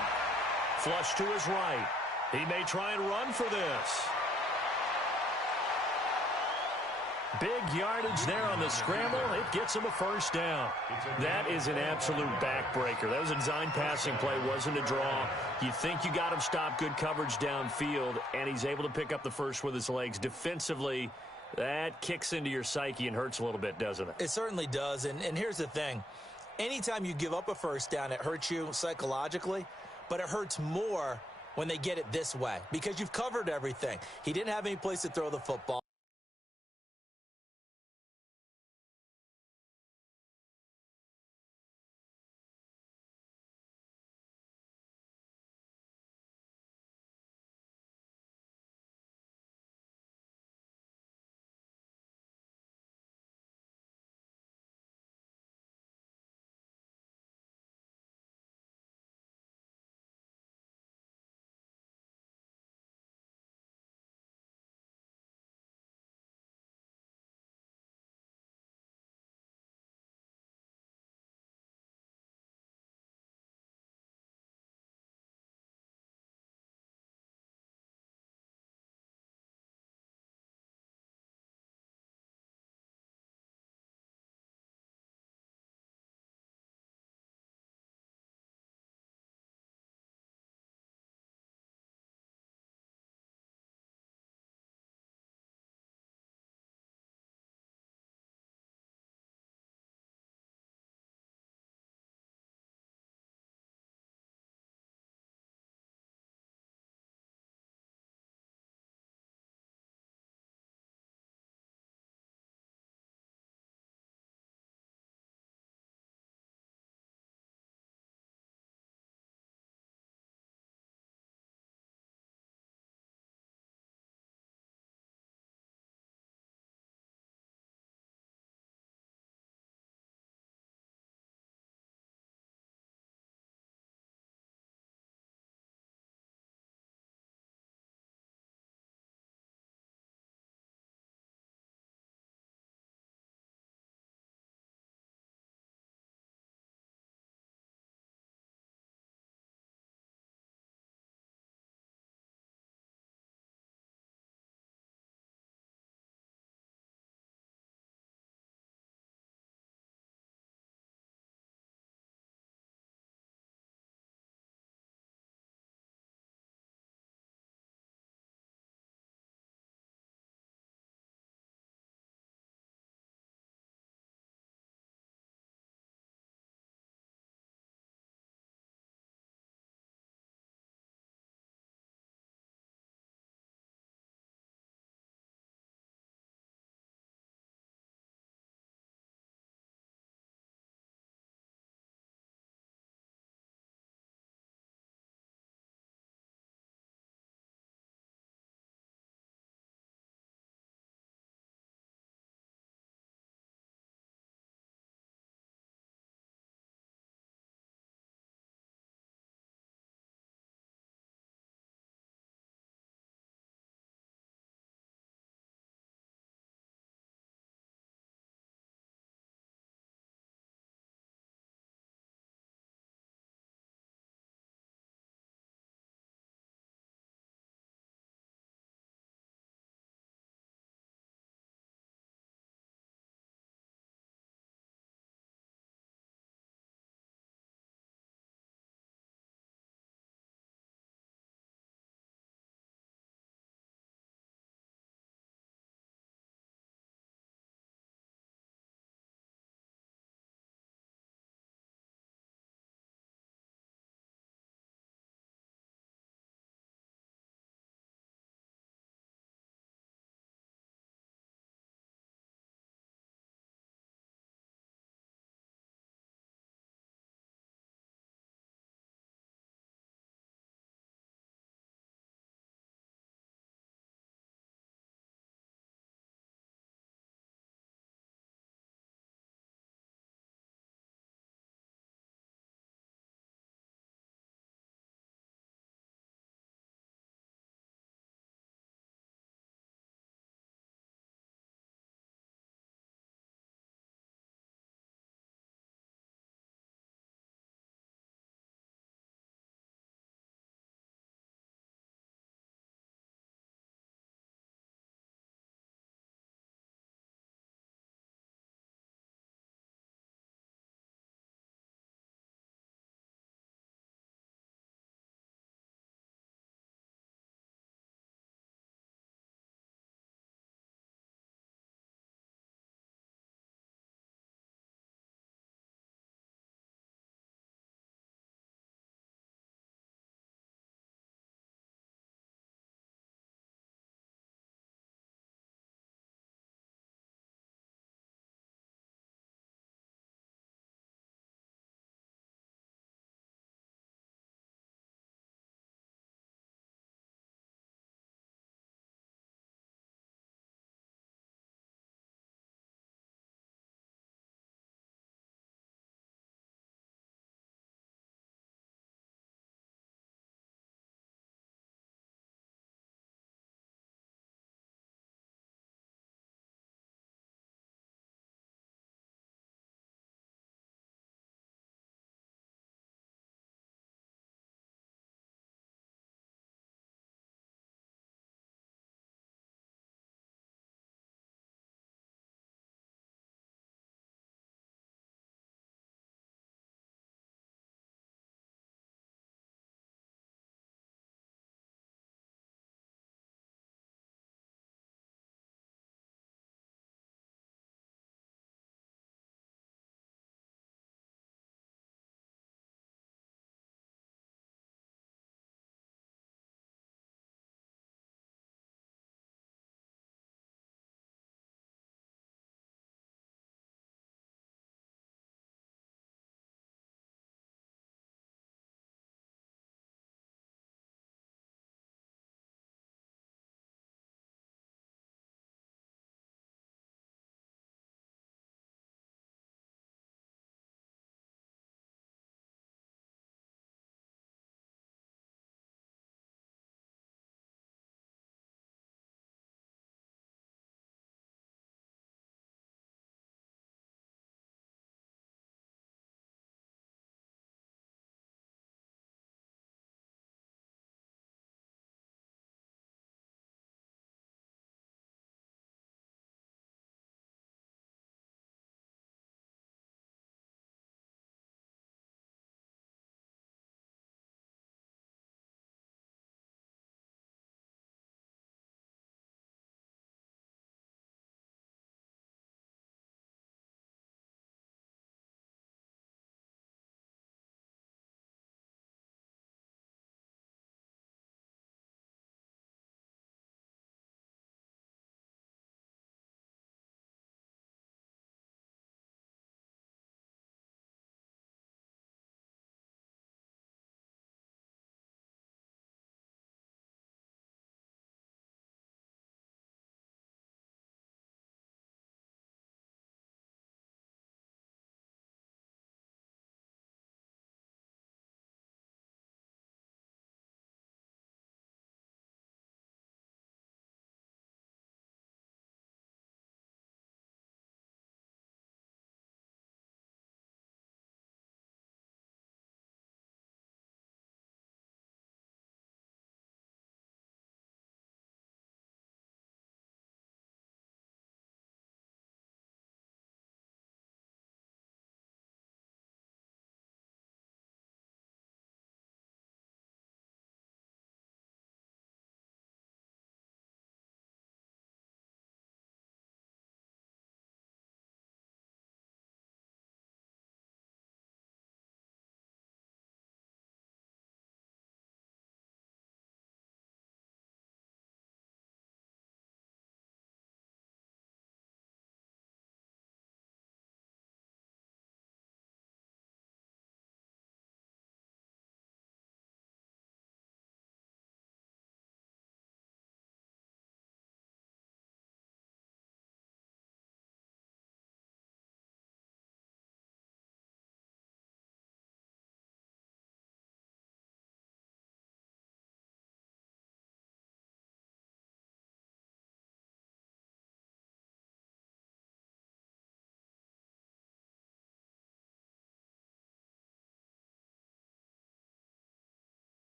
Flush to his right. He may try and run for this. Big yardage there on the scramble. It gets him a first down. That is an absolute backbreaker. That was a design passing play, wasn't a draw. You think you got him stopped, good coverage downfield, and he's able to pick up the first with his legs. Defensively, that kicks into your psyche and hurts a little bit, doesn't it? It certainly does, and here's the thing. anytime you give up a first down, it hurts you psychologically, but it hurts more when they get it this way because you've covered everything. He didn't have any place to throw the football.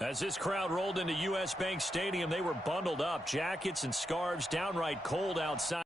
As this crowd rolled into U.S. Bank Stadium, they were bundled up, jackets and scarves, downright cold outside.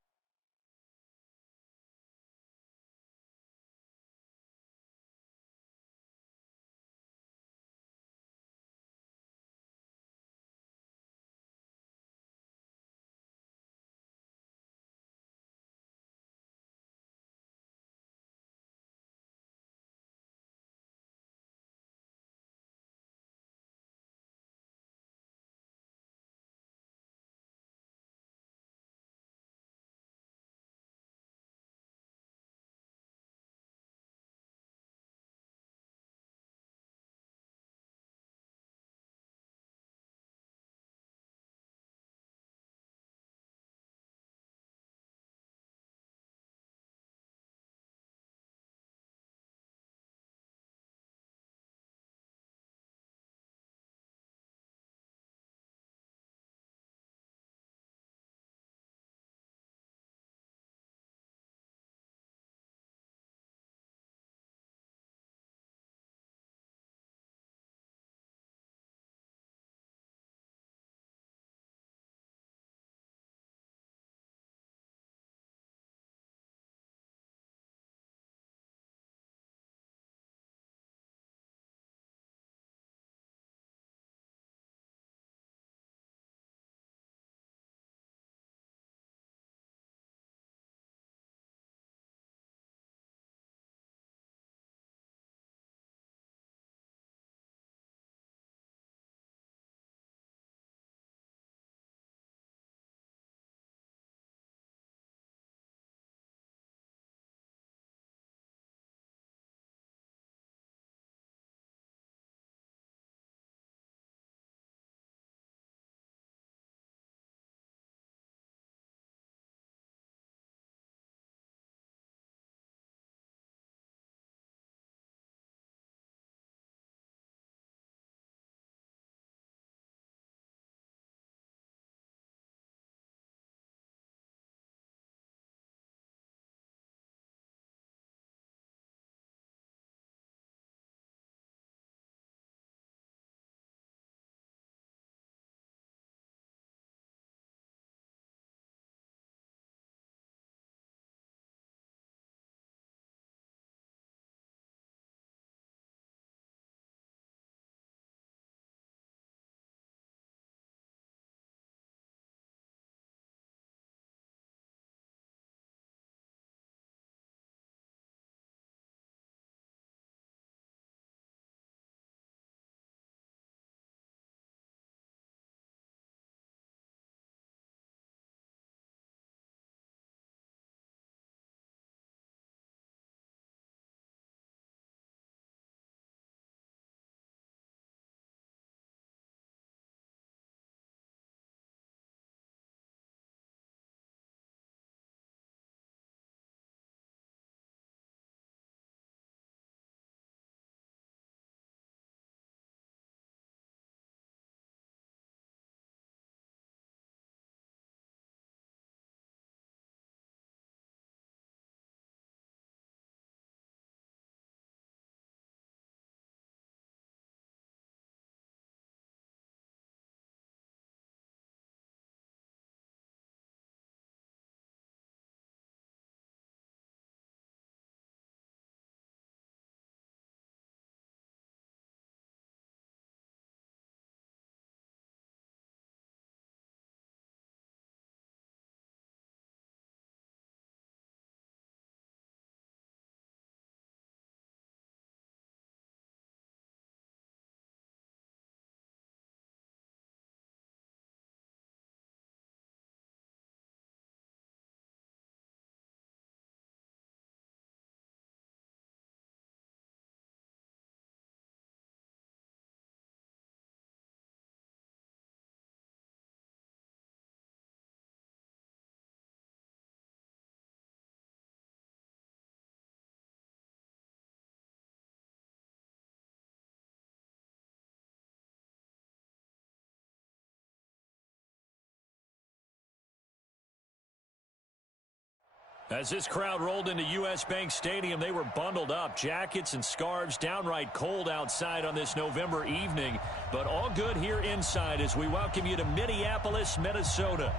As this crowd rolled into U.S. Bank Stadium, they were bundled up, jackets and scarves, downright cold outside on this November evening. But all good here inside as we welcome you to Minneapolis, Minnesota.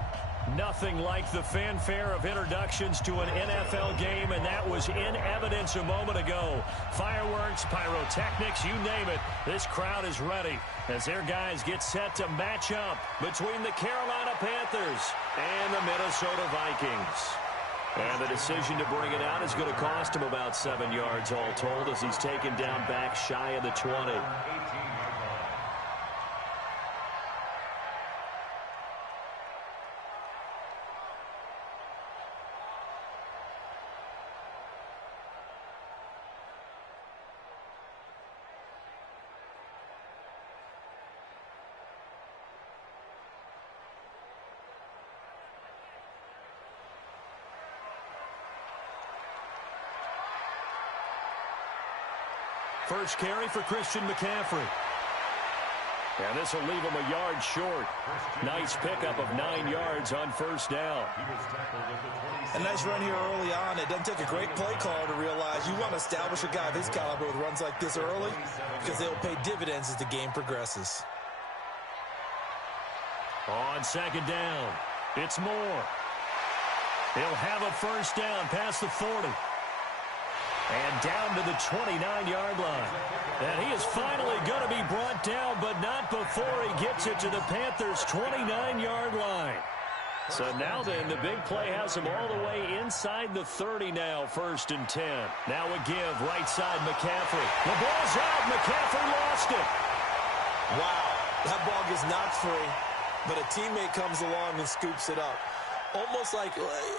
Nothing like the fanfare of introductions to an NFL game, and that was in evidence a moment ago. Fireworks, pyrotechnics, you name it. This crowd is ready as their guys get set to match up between the Carolina Panthers and the Minnesota Vikings. And the decision to bring it out is going to cost him about 7 yards all told as he's taken down back shy of the 20. First carry for Christian McCaffrey. And this will leave him a yard short. Nice pickup of 9 yards on first down. A nice run here early on. It doesn't take a great play caller to realize you want to establish a guy of his caliber with runs like this early because they'll pay dividends as the game progresses. On second down, it's Moore. He'll have a first down past the 40. And down to the 29-yard line. And he is finally going to be brought down, but not before he gets it to the Panthers' 29-yard line. So now then, the big play has him all the way inside the 30 now, 1st and 10. Now a give, right side McCaffrey. The ball's out. McCaffrey lost it. Wow, that ball gets knocked free, but a teammate comes along and scoops it up.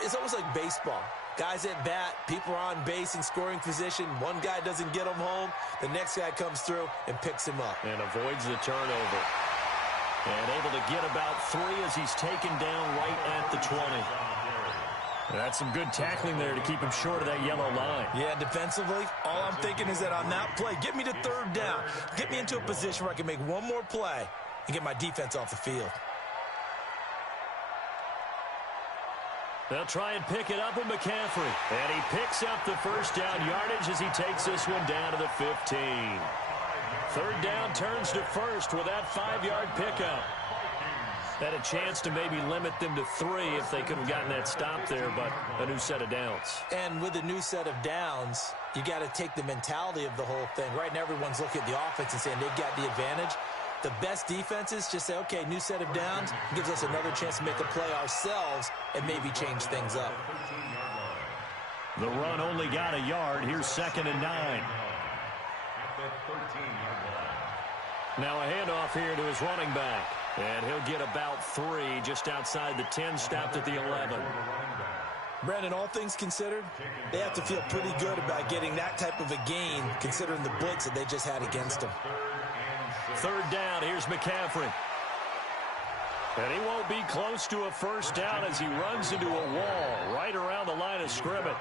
It's almost like baseball. Guys at bat, people are on base in scoring position. One guy doesn't get him home. The next guy comes through and picks him up. And avoids the turnover. And able to get about 3 as he's taken down right at the 20. That's some good tackling there to keep him short of that yellow line. Yeah, defensively, all I'm thinking is that on that play, get me to 3rd down. Get me into a position where I can make one more play and get my defense off the field. They'll try and pick it up with McCaffrey. And he picks up the first down yardage as he takes this one down to the 15. 3rd down turns to 1st with that 5-yard pickup. Had a chance to maybe limit them to 3 if they could have gotten that stop there, but a new set of downs. And with a new set of downs, you got to take the mentality of the whole thing. Right now, everyone's looking at the offense and saying they've got the advantage. The best defenses just say, okay, new set of downs, gives us another chance to make a play ourselves and maybe change things up. The run only got a yard. Here's 2nd and 9. Now a handoff here to his running back. And he'll get about 3 just outside the 10, stopped at the 11. Brandon, all things considered, they have to feel pretty good about getting that type of a gain considering the blitz that they just had against them. 3rd down, here's McCaffrey. And he won't be close to a first down as he runs into a wall right around the line of scrimmage.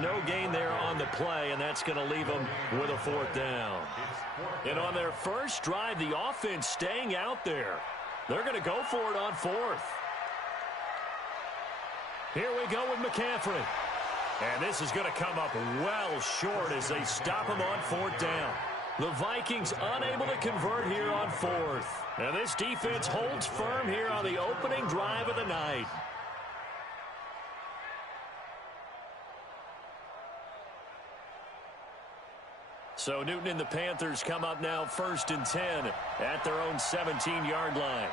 No gain there on the play, and that's going to leave him with a 4th down. And on their first drive, the offense staying out there. They're going to go for it on 4th. Here we go with McCaffrey. And this is going to come up well short as they stop him on 4th down. The Vikings unable to convert here on 4th. And this defense holds firm here on the opening drive of the night. So Newton and the Panthers come up now 1st and 10 at their own 17-yard line.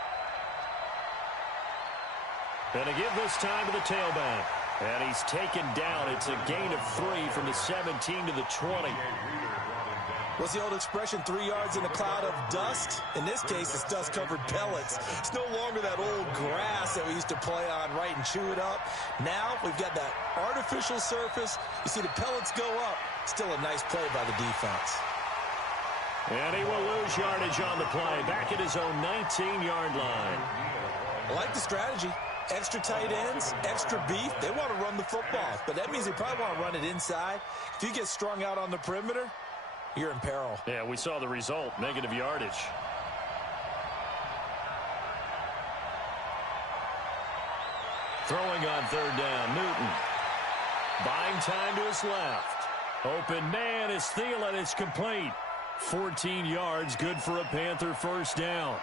And a give this time to the tailback. And he's taken down. It's a gain of 3 from the 17 to the 20. What's the old expression, 3 yards in a cloud of dust? In this case, it's dust-covered pellets. It's no longer that old grass that we used to play on, right, and chew it up. Now we've got that artificial surface. You see the pellets go up. Still a nice play by the defense. And he will lose yardage on the play, back at his own 19-yard line. I like the strategy. Extra tight ends, extra beef. They want to run the football, but that means they probably want to run it inside. If you get strung out on the perimeter, you're in peril. Yeah, we saw the result, negative yardage. Throwing on 3rd down, Newton. Buying time to his left. Open man is Thielen. It's complete. 14 yards, good for a Panther first down.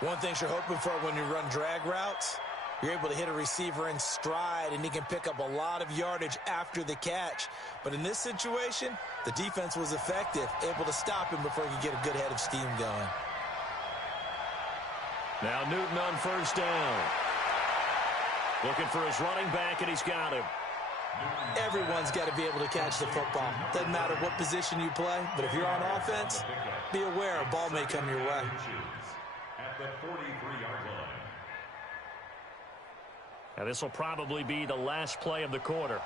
One thing you're hoping for when you run drag routes, you're able to hit a receiver in stride, and he can pick up a lot of yardage after the catch. But in this situation, the defense was effective, able to stop him before he could get a good head of steam going. Now Newton on first down. Looking for his running back, and he's got him. Everyone's got to be able to catch the football. Doesn't matter what position you play, but if you're on offense, be aware a ball may come your way. At the 43-yard line. Now this will probably be the last play of the quarter.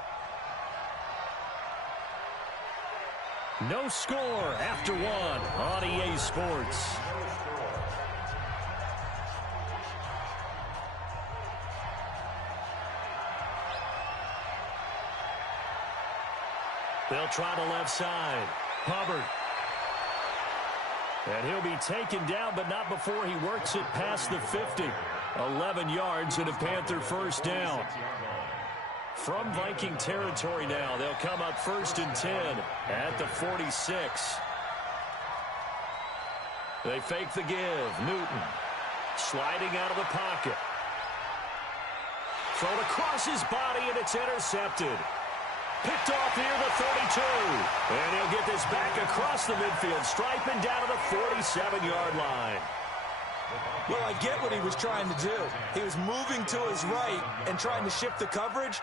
No score after one on EA Sports. They'll try the left side. Hubbard. And he'll be taken down, but not before he works it past the 50. 11 yards and a Panther first down. From Viking territory now, they'll come up 1st and 10 at the 46. They fake the give. Newton sliding out of the pocket. Thrown across his body, and it's intercepted. Picked off near the 32. And he'll get this back across the midfield stripe and down to the 47-yard line. Well, I get what he was trying to do. He was moving to his right and trying to shift the coverage,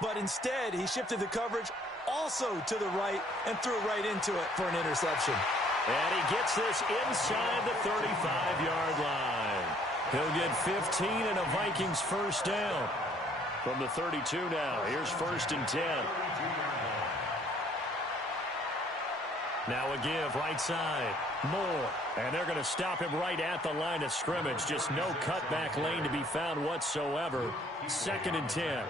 but instead he shifted the coverage also to the right and threw right into it for an interception. And he gets this inside the 35-yard line. He'll get 15 and a Vikings first down. From the 32 now, here's 1st and 10. Now a give, right side. Moore. And they're going to stop him right at the line of scrimmage. Just no cutback lane to be found whatsoever. 2nd and 10.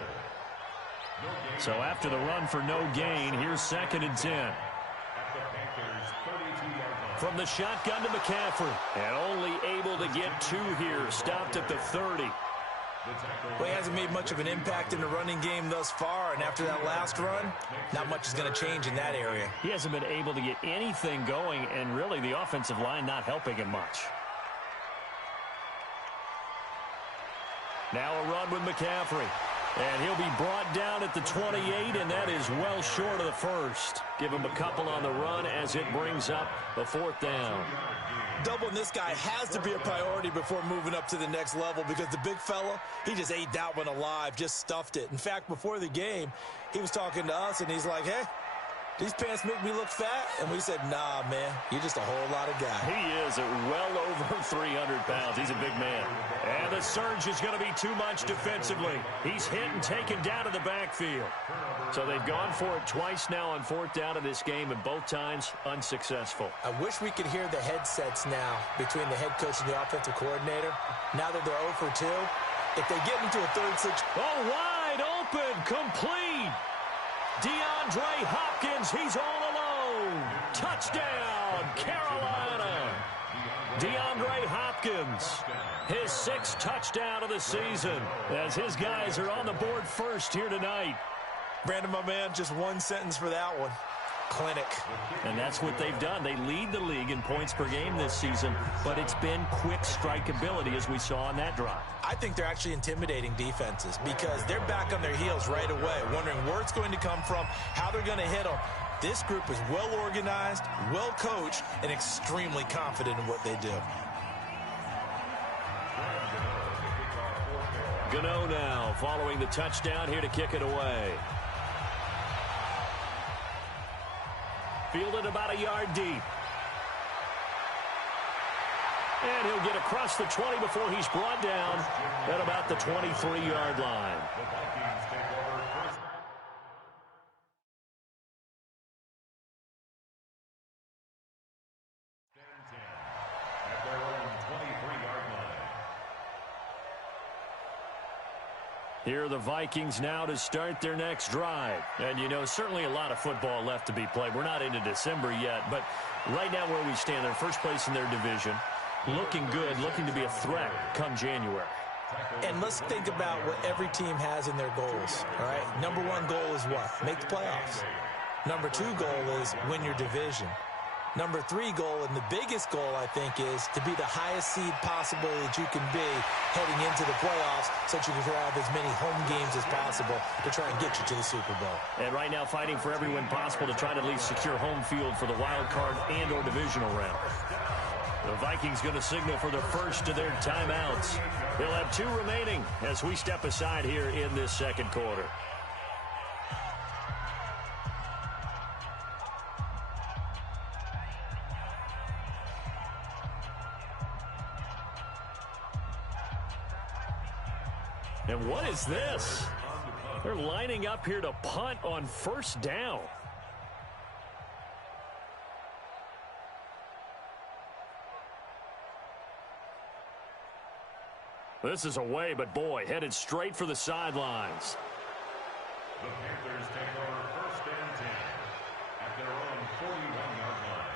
So after the run for no gain, here's 2nd and 10. From the shotgun to McCaffrey. And only able to get 2 here. Stopped at the 30. Well, he hasn't made much of an impact in the running game thus far, and after that last run, not much is going to change in that area. He hasn't been able to get anything going, and really the offensive line not helping him much. Now a run with McCaffrey. And he'll be brought down at the 28, and that is well short of the first. Give him a couple on the run as it brings up the 4th down. Doubling this guy has to be a priority before moving up to the next level, because the big fella, he just ate that one alive, just stuffed it. In fact, before the game, he was talking to us, and he's like, hey, these pants make me look fat? And we said, nah, man, you're just a whole lot of guy. He is at well over 300 pounds. He's a big man. And the surge is going to be too much defensively. He's hit and taken down to the backfield. So they've gone for it twice now on 4th down in this game, and both times unsuccessful. I wish we could hear the headsets now between the head coach and the offensive coordinator. Now that they're 0 for 2, if they get into a 3rd situation. Oh, wide open, complete. DeAndre Hopkins, he's all alone. Touchdown, Carolina. DeAndre Hopkins, his 6th touchdown of the season, as his guys are on the board first here tonight. Brandon, my man, just one sentence for that one. Clinic. And that's what they've done. They lead the league in points per game this season, but it's been quick strikeability as we saw on that drive. I think they're actually intimidating defenses because they're back on their heels right away, wondering where it's going to come from, how they're going to hit them. This group is well organized, well coached, and extremely confident in what they do. Gano now following the touchdown here to kick it away. Fielded about a yard deep. And he'll get across the 20 before he's brought down at about the 23-yard line. Here are the Vikings now to start their next drive. And, you know, certainly a lot of football left to be played. We're not into December yet, but right now where we stand, they're first place in their division. Looking good, looking to be a threat come January. And let's think about what every team has in their goals, all right? Number one goal is what? Make the playoffs. Number two goal is win your division. Number three goal, and the biggest goal, I think, is to be the highest seed possible that you can be heading into the playoffs so that you can have as many home games as possible to try and get you to the Super Bowl. And right now fighting for every win possible to try to at least secure home field for the wild card and or divisional round. The Vikings going to signal for the first of their timeouts. They'll have 2 remaining as we step aside here in this second quarter. And what is this? They're lining up here to punt on first down. This is away, but boy, headed straight for the sidelines. The Panthers take over first and 10 at their own 41-yard line.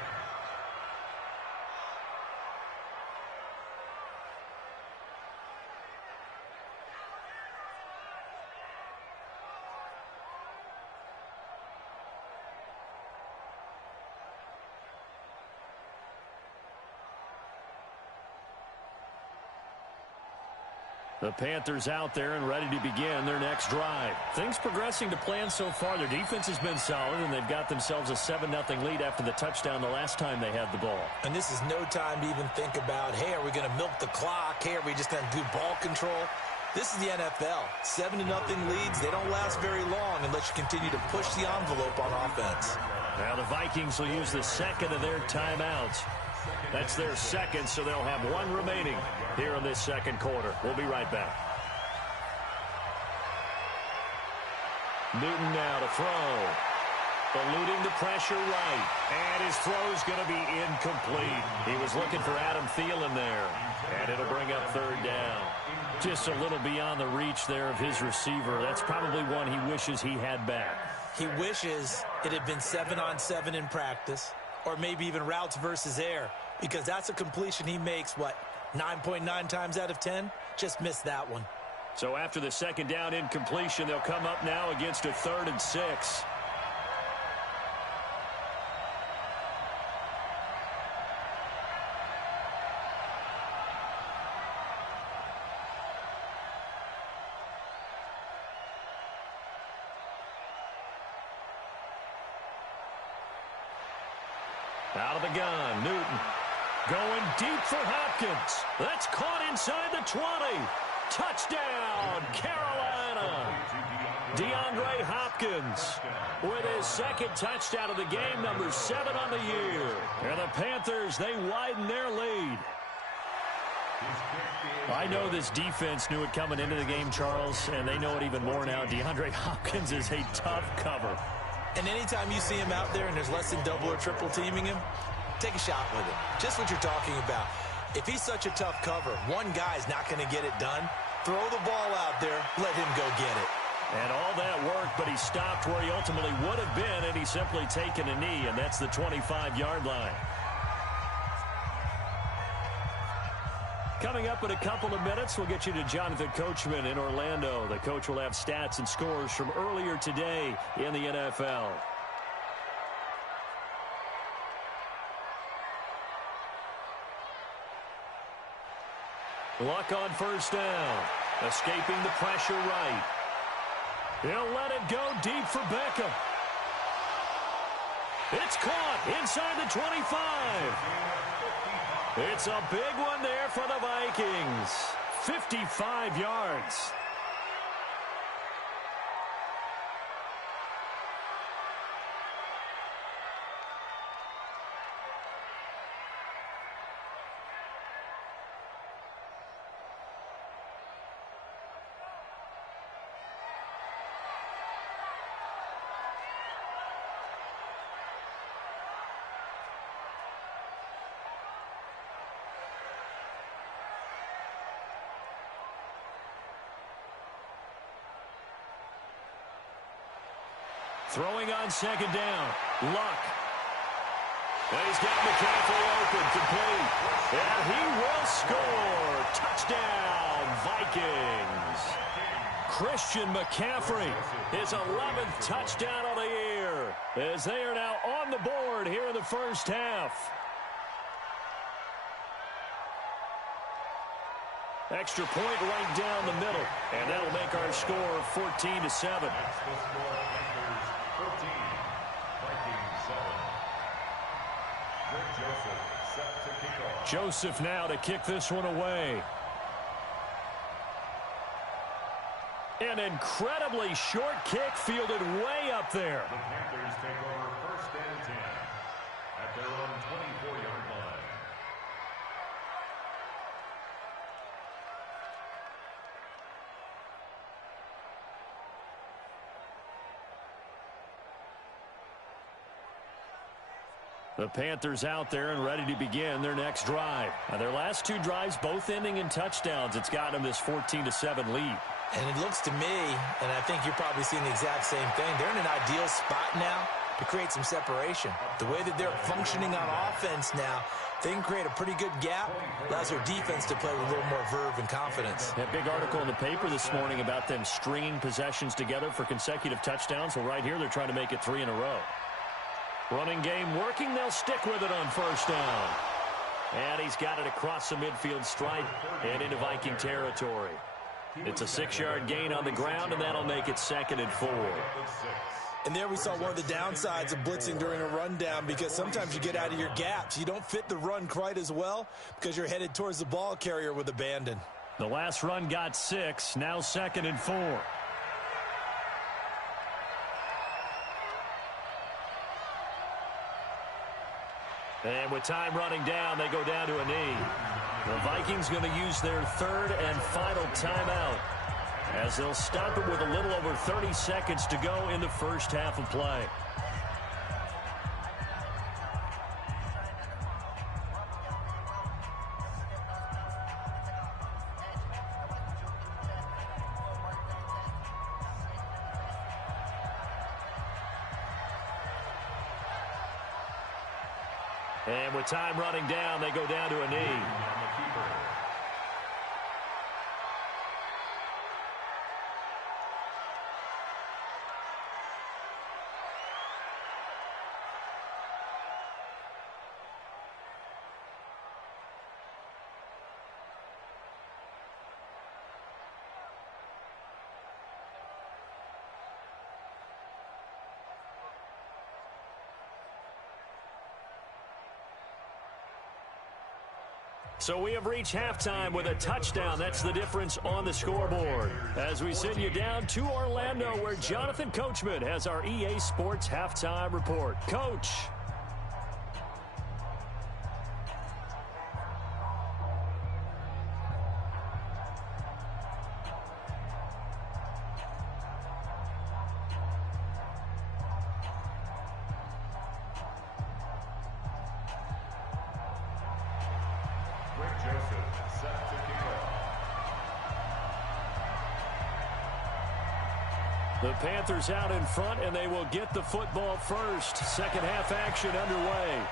The Panthers out there and ready to begin their next drive. Things progressing to plan so far. Their defense has been solid, and they've got themselves a 7-0 lead after the touchdown the last time they had the ball. And this is no time to even think about, hey, are we going to milk the clock? Hey, are we just going to do ball control? This is the NFL. 7-0 leads, they don't last very long unless you continue to push the envelope on offense. Now the Vikings will use the second of their timeouts. That's their second, so they'll have 1 remaining here in this second quarter. We'll be right back. Newton now to throw. Eluding the pressure right. And his throw's going to be incomplete. He was looking for Adam Thielen there. And it'll bring up third down. Just a little beyond the reach there of his receiver. That's probably one he wishes he had back. He wishes it had been 7-on-7 in practice, or maybe even routes versus air, because that's a completion he makes, 9.9 times out of 10? Just missed that one. So after the second down incompletion, they'll come up now against a 3rd and 6. Out of the gun, Newton. Going deep for Hopkins. That's caught inside the 20. Touchdown, Carolina. DeAndre Hopkins with his second touchdown of the game, number 7 on the year. And the Panthers, they widen their lead. I know this defense knew it coming into the game, Charles, and they know it even more now. DeAndre Hopkins is a tough cover. And anytime you see him out there and there's less than double or triple teaming him, take a shot with him. Just what you're talking about. If he's such a tough cover, one guy's not going to get it done. Throw the ball out there. Let him go get it. And all that work, but he stopped where he ultimately would have been, and he's simply taken a knee, and that's the 25-yard line. Coming up in a couple of minutes, we'll get you to Jonathan Coachman in Orlando. The coach will have stats and scores from earlier today in the NFL. Luck on first down. Escaping the pressure right. He'll let it go deep for Beckham. It's caught inside the 25. It's a big one there for the Vikings. 55 yards. Throwing on second down. Luck. And he's got McCaffrey open, complete. And he will score. Touchdown, Vikings. Christian McCaffrey, his 11th touchdown of the year, as they are now on the board here in the first half. Extra point right down the middle, and that'll make our score 14-7. Joseph now to kick this one away. An incredibly short kick fielded way up there. The Panthers take over 1st and 10 at their own 24-yard line. The Panthers out there and ready to begin their next drive. Now, their last 2 drives both ending in touchdowns. It's gotten them this 14-7 lead. And it looks to me, and I think you're probably seeing the exact same thing, they're in an ideal spot now to create some separation. The way that they're functioning on offense now, they can create a pretty good gap. Allows their defense to play with a little more verve and confidence. That big article in the paper this morning about them stringing possessions together for consecutive touchdowns. Well, right here, they're trying to make it 3 in a row. Running game working. They'll stick with it on first down. And he's got it across the midfield stripe and into Viking territory. It's a 6-yard gain on the ground, and that'll make it 2nd and 4. And there we saw one of the downsides of blitzing during a rundown, because sometimes you get out of your gaps. You don't fit the run quite as well because you're headed towards the ball carrier with abandon. The last run got 6, now 2nd and 4. And with time running down, they go down to a knee. The Vikings going to use their 3rd and final timeout, as they'll stop it with a little over 30 seconds to go in the first half of play. And with time running down, they go down to a knee. So we have reached halftime with a touchdown. That's the difference on the scoreboard. As we send you down to Orlando, where Jonathan Coachman has our EA Sports halftime report. Coach. The Panthers out in front, and they will get the football first. Second half action underway.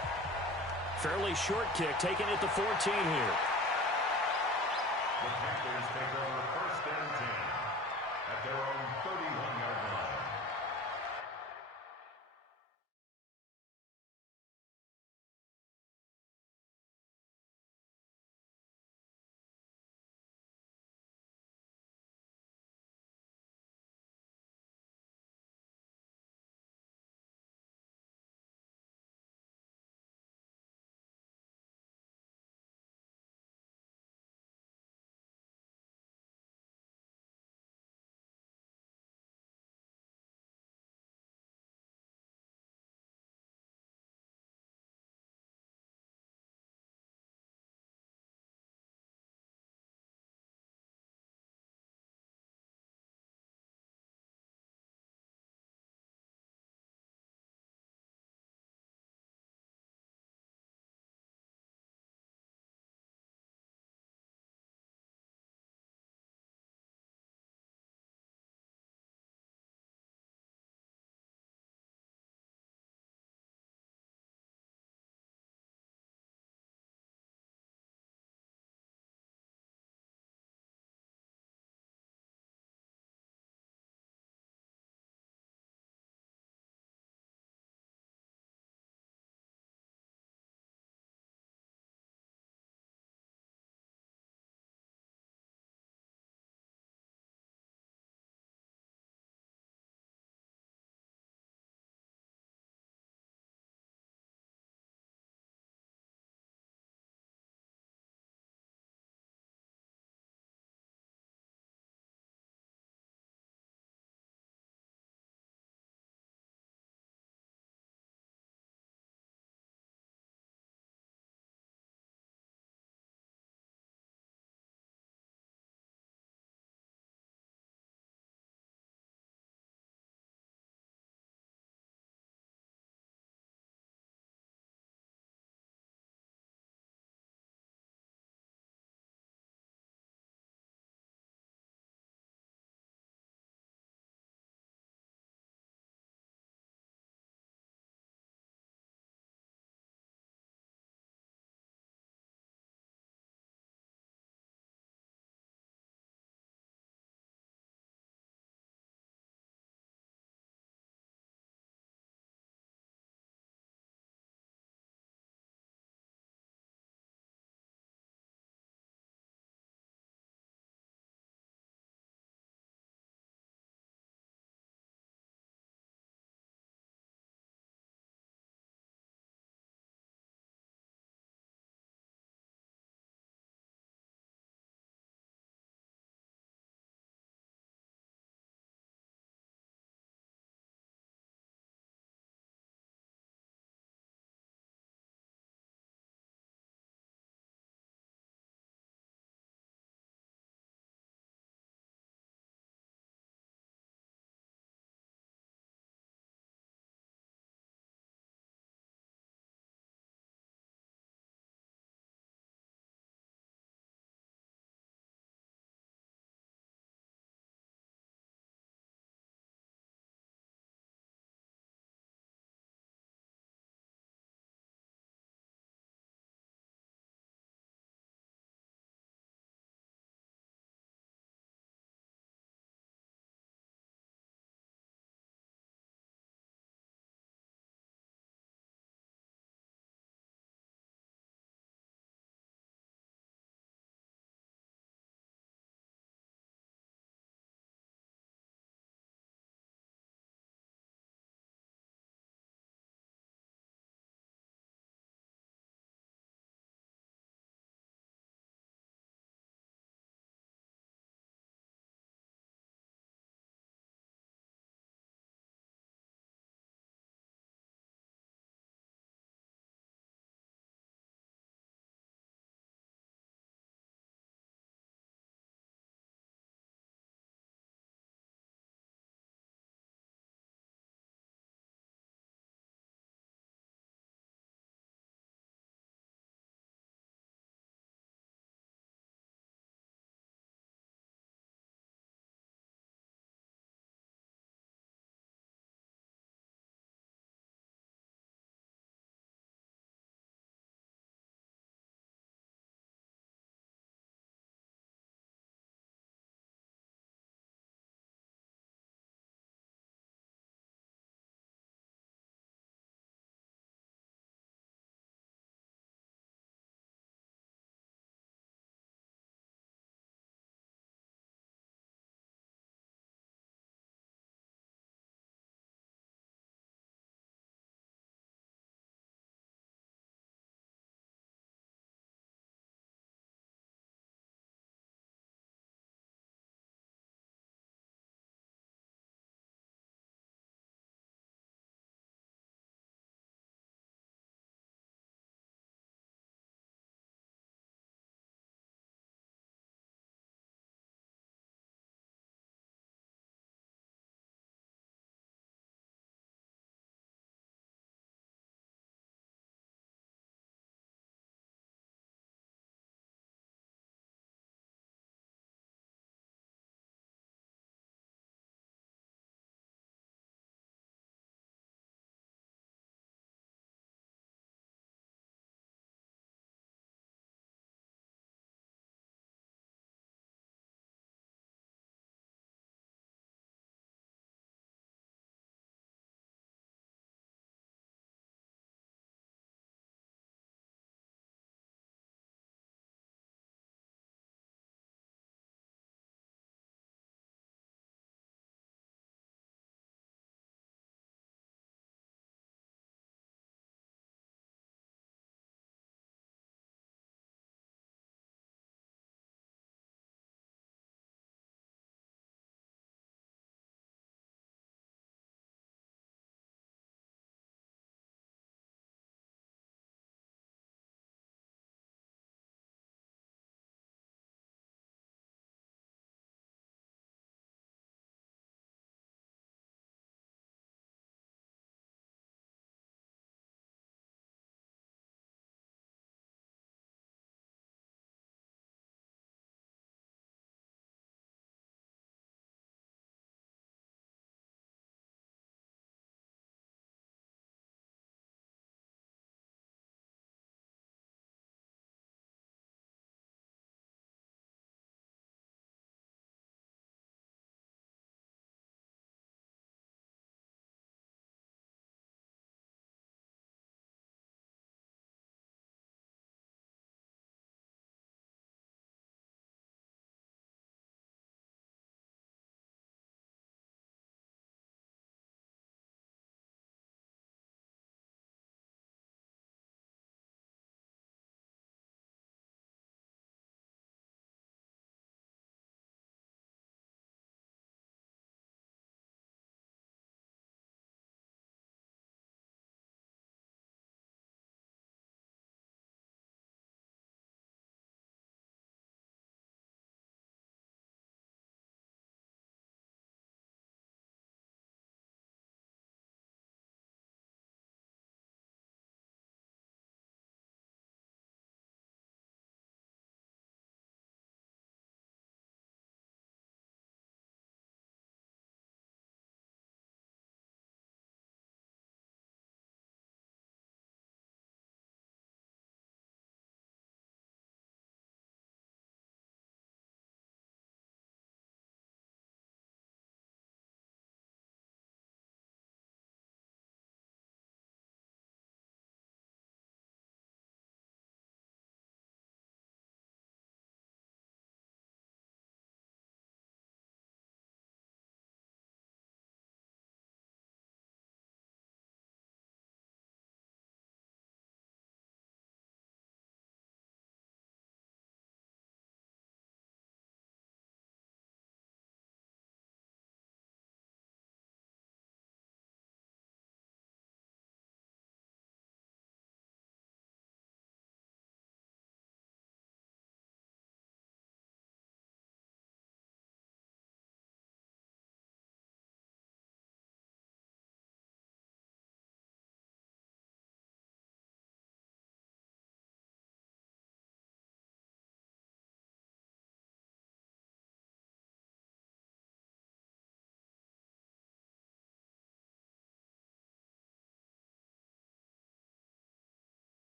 Fairly short kick, taken at the 14 here.